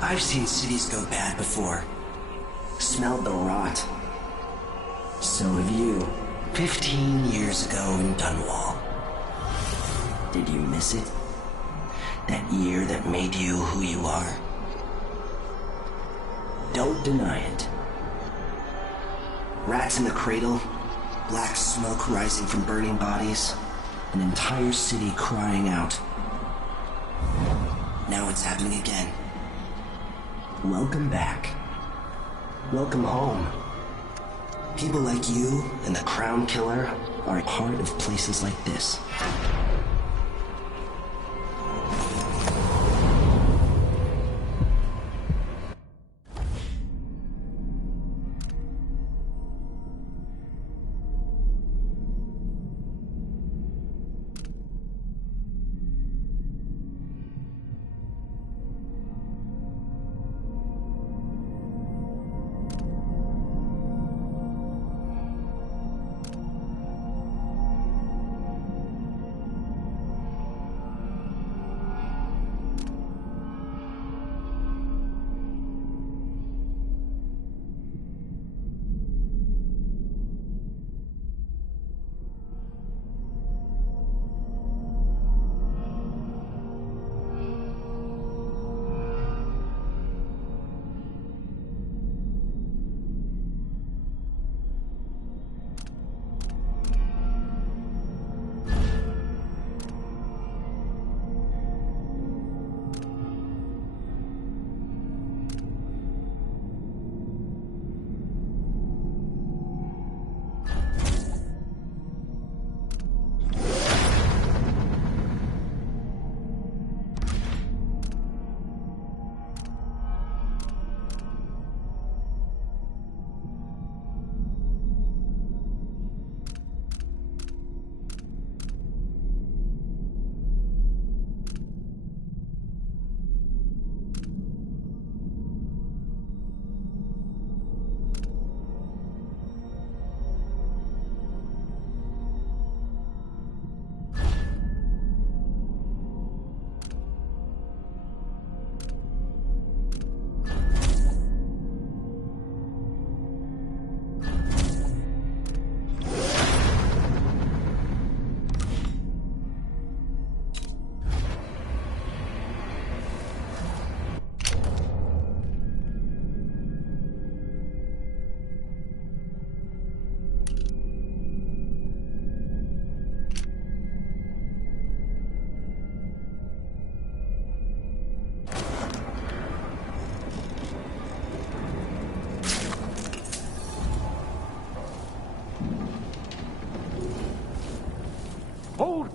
I've seen cities go bad before. Smelled the rot. So have you. 15 years ago in Dunwall. Did you miss it? That year that made you who you are? Don't deny it. Rats in the cradle, black smoke rising from burning bodies, an entire city crying out. Now it's happening again. Welcome back. Welcome home. People like you and the Crown Killer are a part of places like this.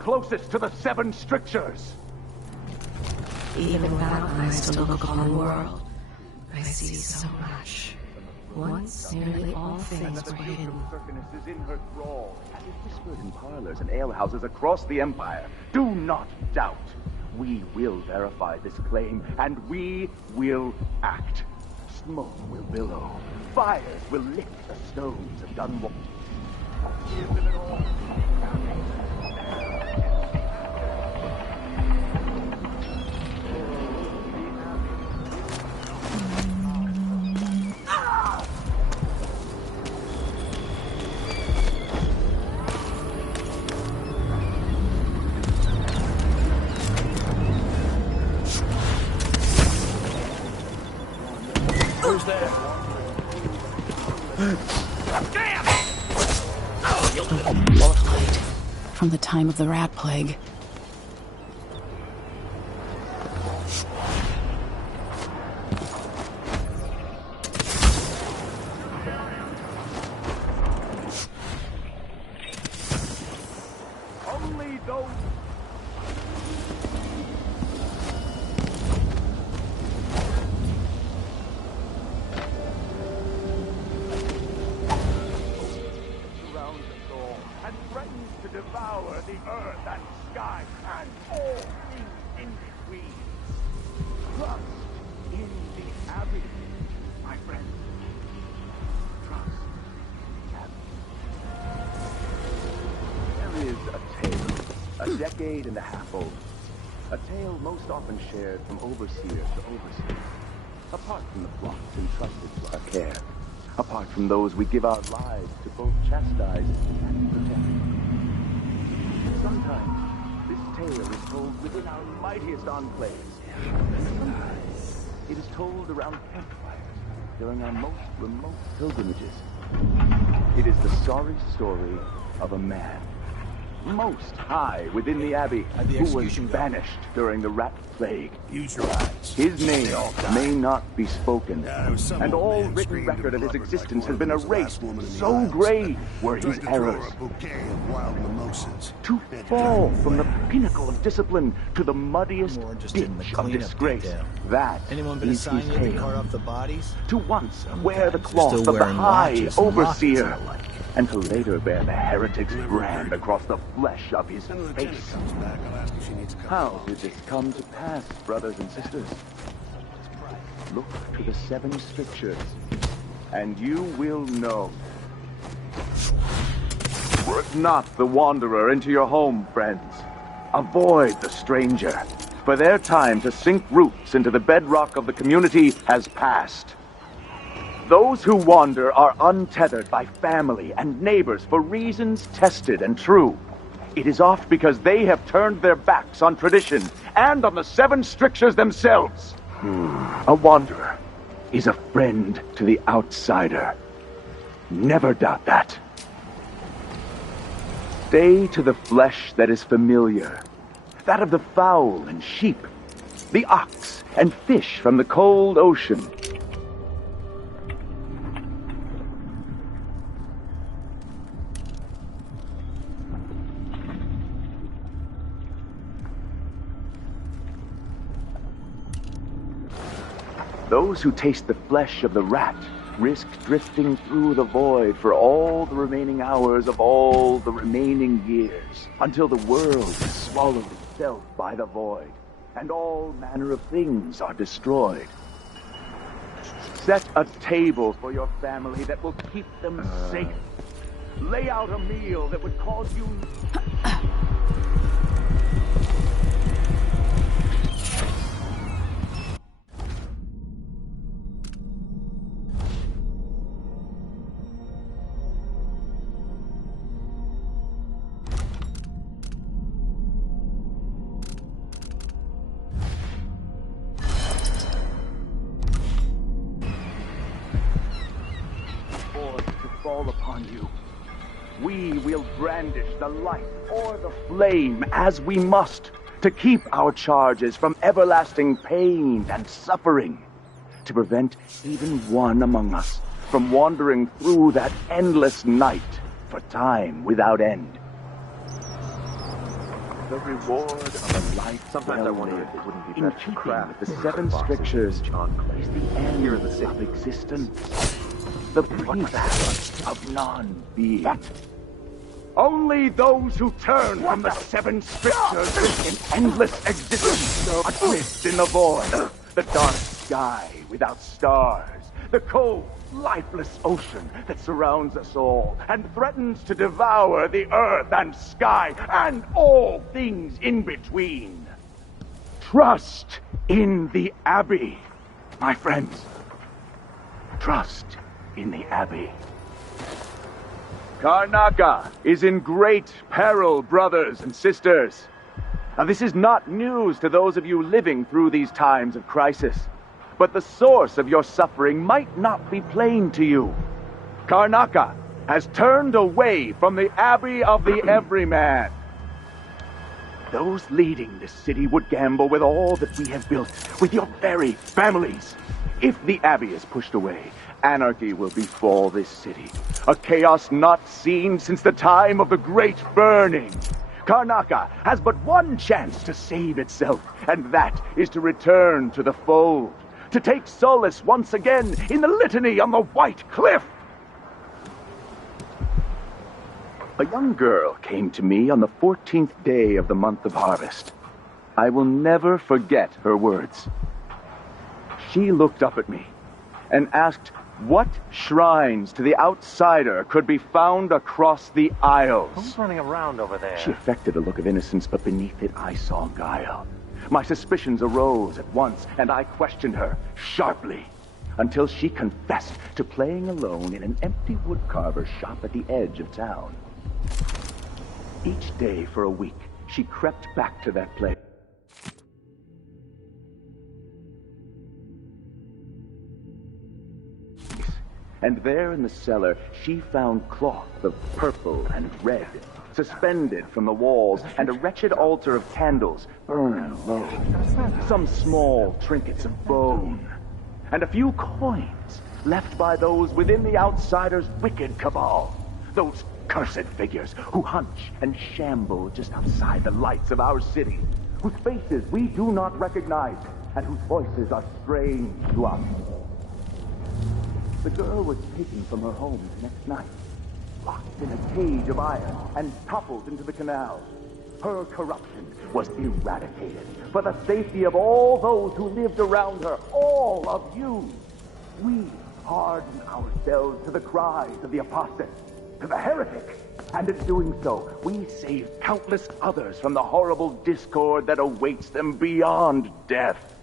closest to the seven strictures. Even without eyes to look upon the world, I see so much. Once nearly all things were hidden. Is in her thrall, as is whispered in parlors and alehouses across the Empire. Do not doubt. We will verify this claim, and we will act. Smoke will billow. Fires will lick the stones of Dunwall. Give them it all. Who's there? From the time of the rat plague. Only those... surrounds us all and threatens to devour the earth and sky and all things in between. Trust in the Abbey, my friend. Trust in the Abbey. There is a tale, a decade and a half old. A tale most often shared from overseer to overseer. Apart from the flocks entrusted to our care. Apart from those we give our lives to both chastise and protect. Sometimes this tale is told within our mightiest enclaves. Sometimes it is told around campfires during our most remote pilgrimages. It is the sorry story of a man, most high within the Abbey, who was banished during the rat plague. Use your eyes. His name may not be spoken, and all written record of his existence has been erased. So grave were his errors. To fall from the pinnacle of discipline to the muddiest ditch of disgrace. That Anyone been is his assigned yet to tale. cart off the bodies? To once wear the cloth Still of the wearing high watches and overseer, and to later bear the heretic's brand across the flesh of his face. How did this come to pass, brothers and sisters? Look to the seven strictures, and you will know. Work not the wanderer into your home, friends. Avoid the stranger, for their time to sink roots into the bedrock of the community has passed. Those who wander are untethered by family and neighbors for reasons tested and true. It is oft because they have turned their backs on tradition and on the seven strictures themselves. A wanderer is a friend to the outsider. Never doubt that. Stay to the flesh that is familiar, that of the fowl and sheep, the ox and fish from the cold ocean. Those who taste the flesh of the rat risk drifting through the void for all the remaining hours of all the remaining years, until the world is swallowed itself by the void, and all manner of things are destroyed. Set a table for your family that will keep them safe. Lay out a meal that would cause you... fall upon you. We will brandish the light or the flame as we must to keep our charges from everlasting pain and suffering, to prevent even one among us from wandering through that endless night for time without end. The reward of a life Sometimes I wonder lived. if it wouldn't be In better to keeping craft with the seven boxes strictures each enclave. is the end Here in the city. of existence. The peace of non-being. What? Only those who turn from the seven strictures live in endless existence, adrift in the void. The dark sky without stars. The cold, lifeless ocean that surrounds us all and threatens to devour the earth and sky and all things in between. Trust in the Abbey, my friends. Trust in the Abbey. Karnaca is in great peril, brothers and sisters. Now, this is not news to those of you living through these times of crisis, but the source of your suffering might not be plain to you. Karnaca has turned away from the Abbey of the Everyman. Those leading this city would gamble with all that we have built, with your very families. If the Abbey is pushed away, anarchy will befall this city. A chaos not seen since the time of the Great Burning. Karnaca has but one chance to save itself, and that is to return to the fold, to take solace once again in the litany on the White Cliff. A young girl came to me on the 14th day of the month of harvest. I will never forget her words. She looked up at me and asked what shrines to the outsider could be found across the Isles. Who's running around over there? She affected a look of innocence, but beneath it I saw guile. My suspicions arose at once, and I questioned her sharply, until she confessed to playing alone in an empty woodcarver's shop at the edge of town. Each day for a week, she crept back to that place. And there in the cellar, she found cloth of purple and red, suspended from the walls, and a wretched altar of candles burned low. Some small trinkets of bone, and a few coins left by those within the outsider's wicked cabal. Those cursed figures who hunch and shamble just outside the lights of our city, whose faces we do not recognize, and whose voices are strange to us. The girl was taken from her home the next night, locked in a cage of iron, and toppled into the canal. Her corruption was eradicated for the safety of all those who lived around her, all of you. We hardened ourselves to the cries of the apostate, to the heretic, and in doing so, we saved countless others from the horrible discord that awaits them beyond death.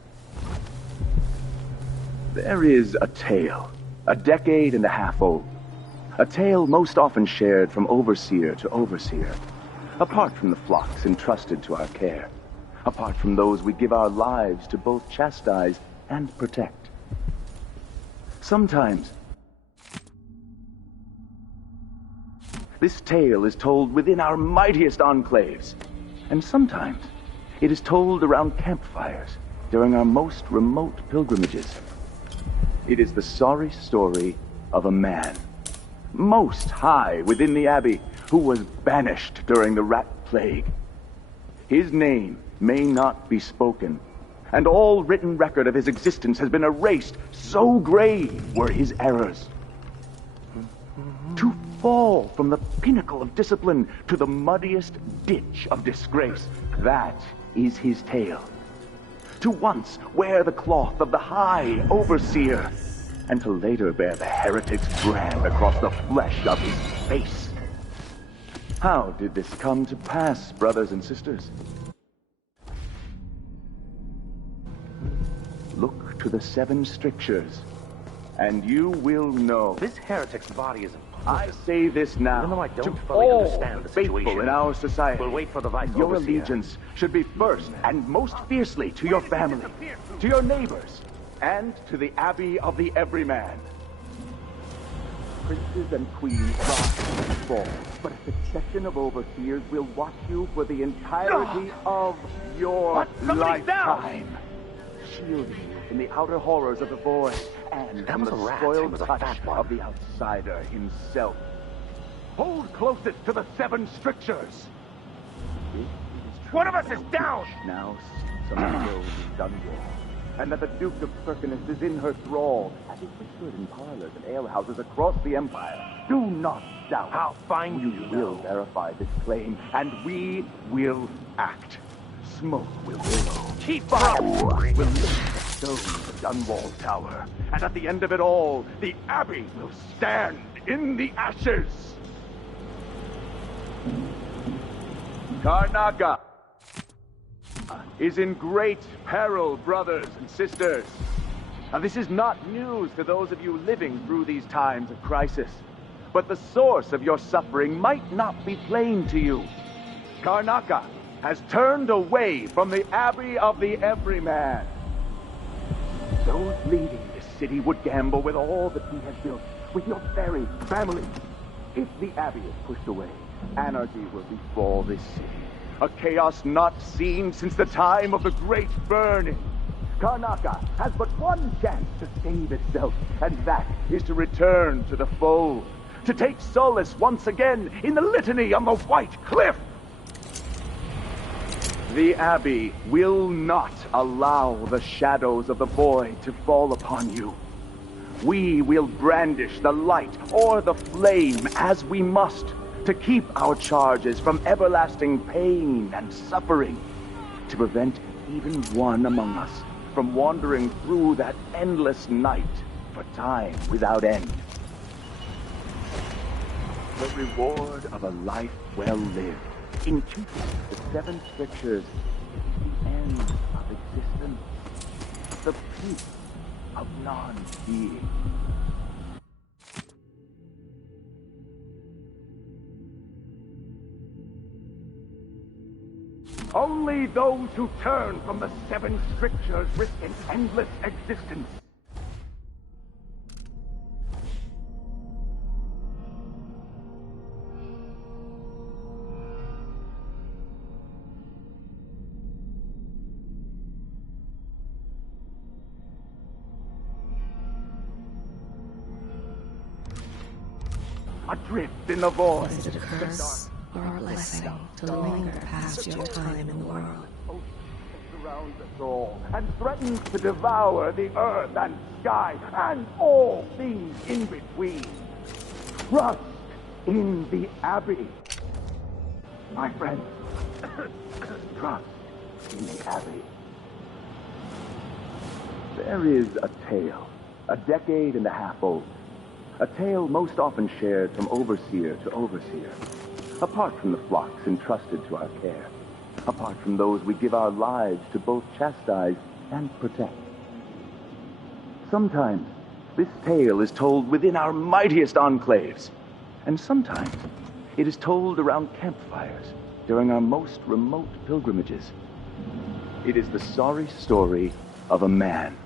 There is a tale, a decade and a half old. A tale most often shared from overseer to overseer, apart from the flocks entrusted to our care, apart from those we give our lives to both chastise and protect. Sometimes, this tale is told within our mightiest enclaves, and sometimes it is told around campfires during our most remote pilgrimages. It is the sorry story of a man, most high within the Abbey, who was banished during the rat plague. His name may not be spoken, and all written record of his existence has been erased, so grave were his errors. To fall from the pinnacle of discipline to the muddiest ditch of disgrace, that is his tale. To once wear the cloth of the high overseer, and to later bear the heretic's brand across the flesh of his face. How did this come to pass, brothers and sisters? Look to the seven strictures, and you will know. This heretic's body is I say this now, even though I to don't fully all understand the faithful situation. in our society. We'll wait for the vice Your overseer. allegiance should be first and most fiercely to your family, to your neighbors, and to the Abbey of the Everyman. Princes and queens rise and fall, but a succession of overseers will watch you for the entirety of your lifetime. Shield you from the outer horrors of the void and from the spoiled touch of the outsider himself. Hold closest to the seven strictures. If it is One of us is down! Now sits on the throne in Dunwall, and that the Duke of Circinus is in her thrall, as is whispered in parlors and alehouses across the Empire. Do not doubt. I'll find you. We will verify this claim, and we will act. Smoke will billow. Keep up! Will lift the stones of Dunwall Tower, and at the end of it all, the Abbey will stand in the ashes. Karnaca is in great peril, brothers and sisters. Now, this is not news to those of you living through these times of crisis, but the source of your suffering might not be plain to you. Karnaca has turned away from the Abbey of the Everyman. Those leading this city would gamble with all that we have built, with your very family. If the Abbey is pushed away, anarchy will befall this city. A chaos not seen since the time of the Great Burning. Karnaca has but one chance to save itself, and that is to return to the fold, to take solace once again in the litany on the White Cliff. The Abbey will not allow the shadows of the void to fall upon you. We will brandish the light or the flame as we must to keep our charges from everlasting pain and suffering, to prevent even one among us from wandering through that endless night for time without end. The reward of a life well lived, in keeping with the 7 strictures, the end of existence, the peace of non-being. Only those who turn from the 7 strictures risk an endless existence. Adrift in the void. Is it a curse or a blessing to linger past your time in the world? Surrounds us all and threatens to devour the earth and sky and all things in between. Trust in the Abbey, my friend. Trust in the Abbey. There is a tale, a decade and a half old. A tale most often shared from overseer to overseer, apart from the flocks entrusted to our care, apart from those we give our lives to both chastise and protect. Sometimes this tale is told within our mightiest enclaves, and sometimes it is told around campfires during our most remote pilgrimages. It is the sorry story of a man,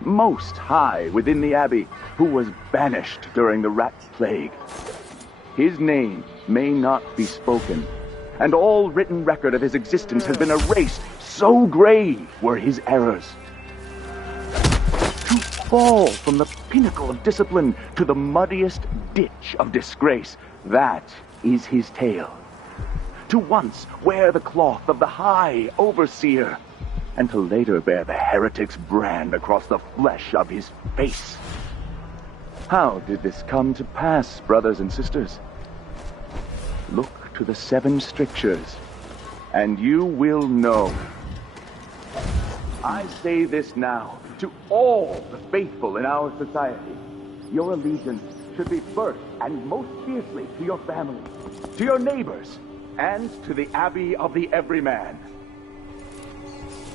most high within the Abbey, who was banished during the Rat Plague. His name may not be spoken, and all written record of his existence has been erased, so grave were his errors. To fall from the pinnacle of discipline to the muddiest ditch of disgrace, that is his tale. To once wear the cloth of the High Overseer, and to later bear the heretic's brand across the flesh of his face. How did this come to pass, brothers and sisters? Look to the 7 strictures, and you will know. I say this now to all the faithful in our society. Your allegiance should be first and most fiercely to your family, to your neighbors, and to the Abbey of the Everyman.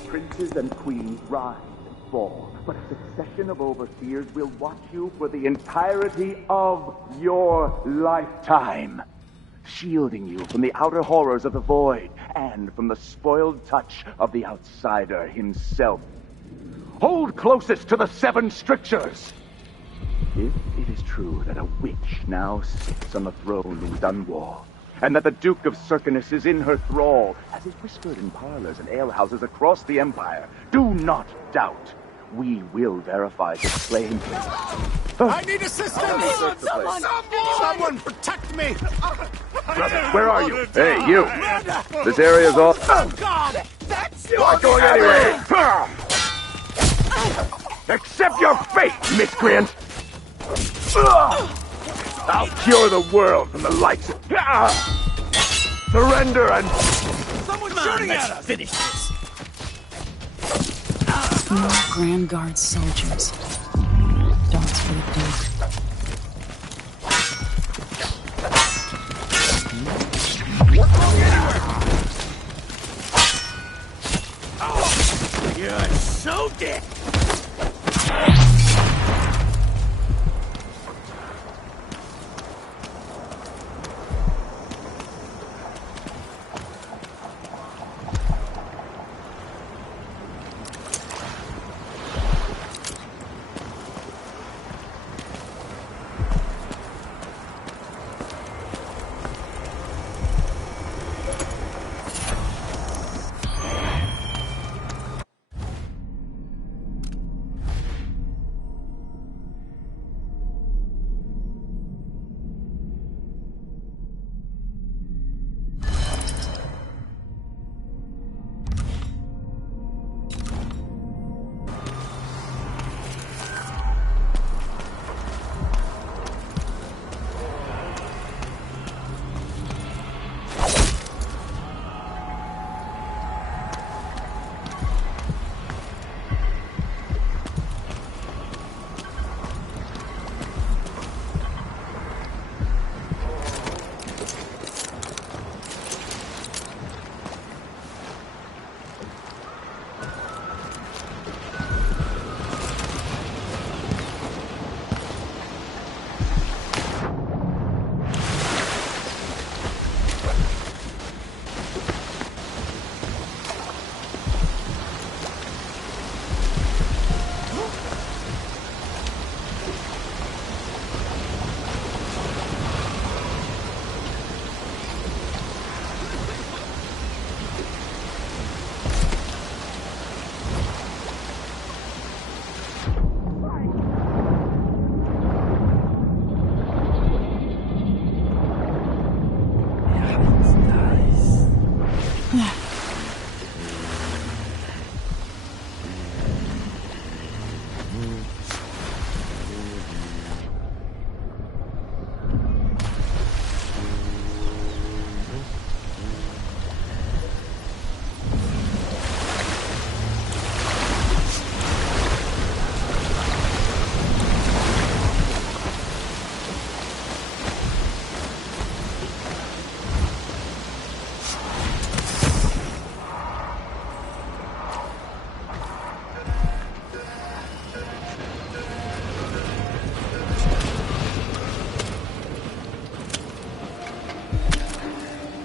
Princes and queens rise and fall, but a succession of overseers will watch you for the entirety of your lifetime, shielding you from the outer horrors of the void and from the spoiled touch of the outsider himself. Hold closest to the 7 strictures. If it is true that a witch now sits on the throne in Dunwall, and that the Duke of Circinus is in her thrall, as is whispered in parlors and alehouses across the Empire, do not doubt. We will verify this claim. I need assistance! Someone protect me! Brother, where are you? Hey, you! This area's all... Oh, God! That's your Not going anywhere! Accept your fate, miscreant! I'll cure the world from the likes of... Surrender and... Someone's shooting at us! Finish this. More Grand Guard soldiers. Dogs for the Duke. You're so dead!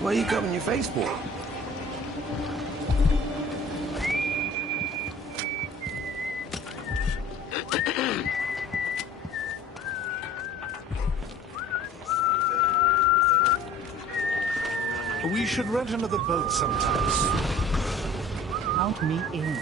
What are you covering your face for? We should rent another boat sometimes. Count me in.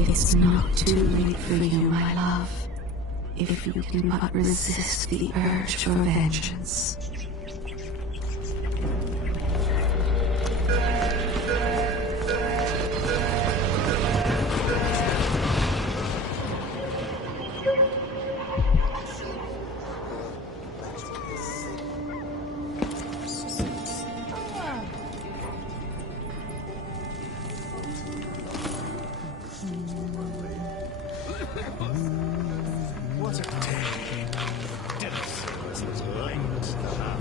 It's not too late for you, my love, if you can but resist the urge for vengeance. What a day. Dennis was late.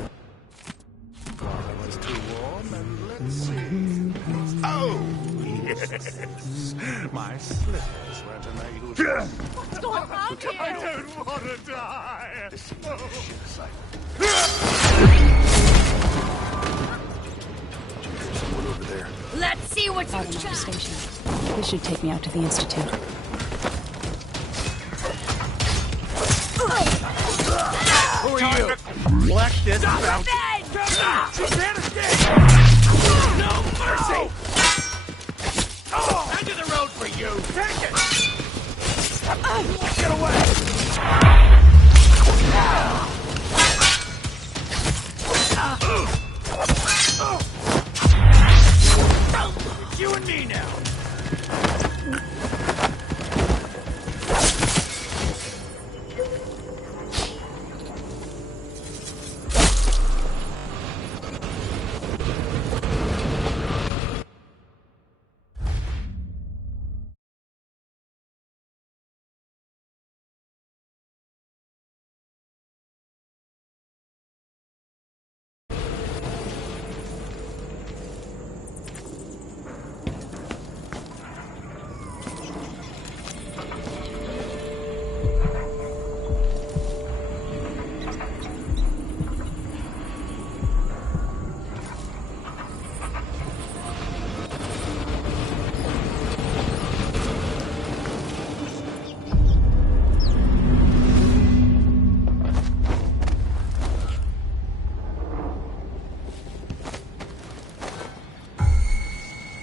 My slippers weren't a night. What's going on here? I don't want to die. Someone over there. Let's see what you Automatic got. station. This should take me out to the Institute. Who are you? Black this out. She can't escape! No mercy! Oh, end of the road for you! Take it! Get away! It's you and me now!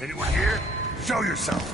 Anyone here? Show yourself.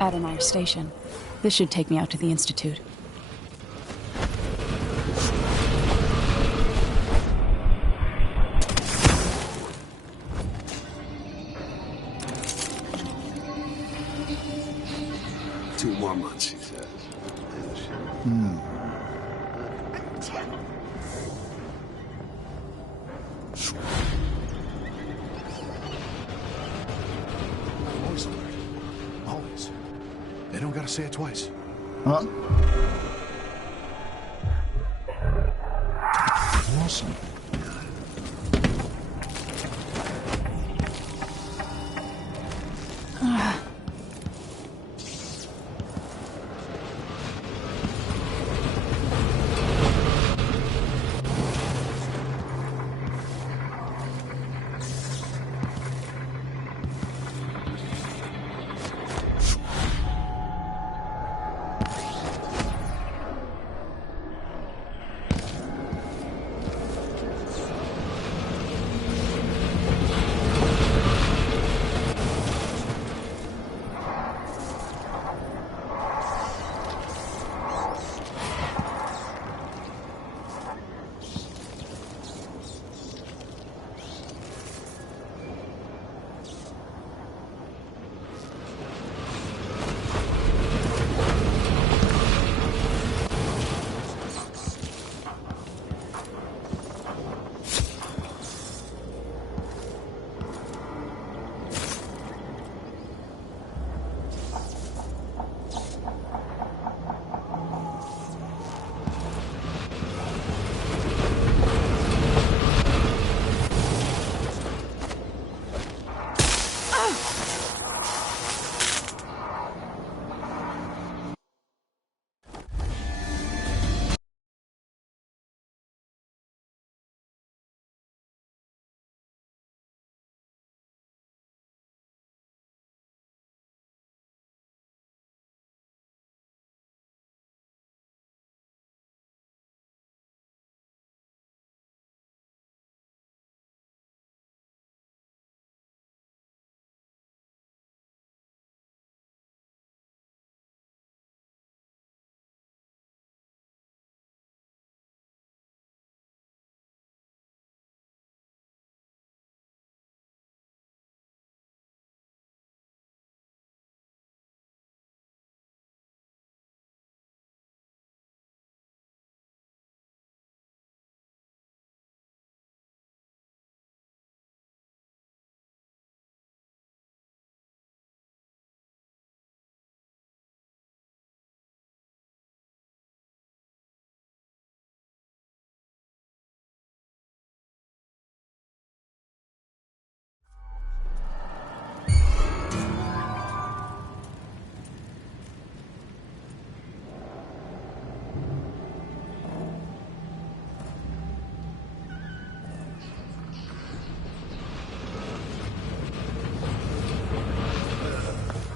Adonai Station. This should take me out to the Institute. Two more months, he says. Always alert. Always. They don't gotta say it twice. Huh? Awesome.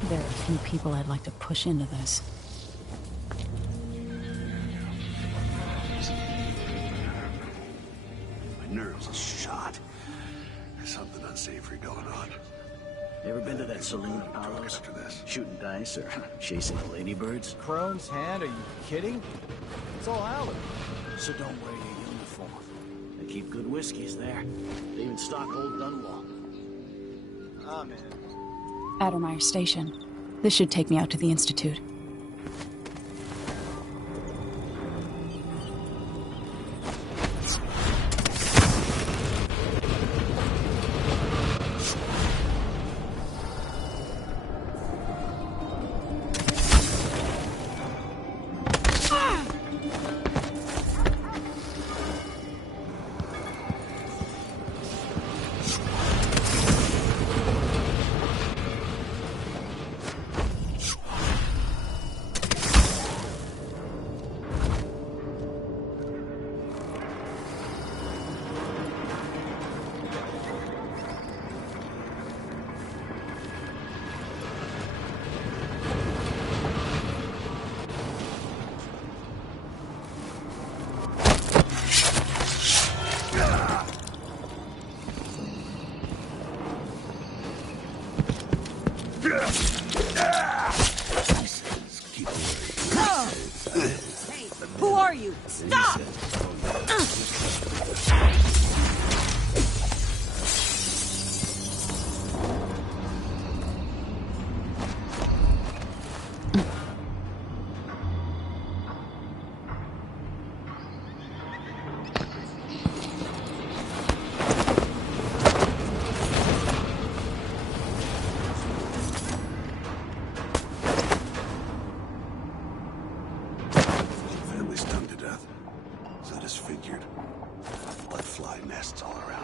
There are a few people I'd like to push into this. My nerves are shot. There's something unsavory going on. You ever been to that saloon at Palos? Shooting dice or chasing the ladybirds? Crone's hand? Are you kidding? It's all Howard. So don't wear your uniform. They keep good whiskeys there. They even stock old Dunwall. Ah, man. Addermeyer Station. This should take me out to the Institute. Who are you? Stop! Family's stung to death. So disfigured. Blood fly nests all around.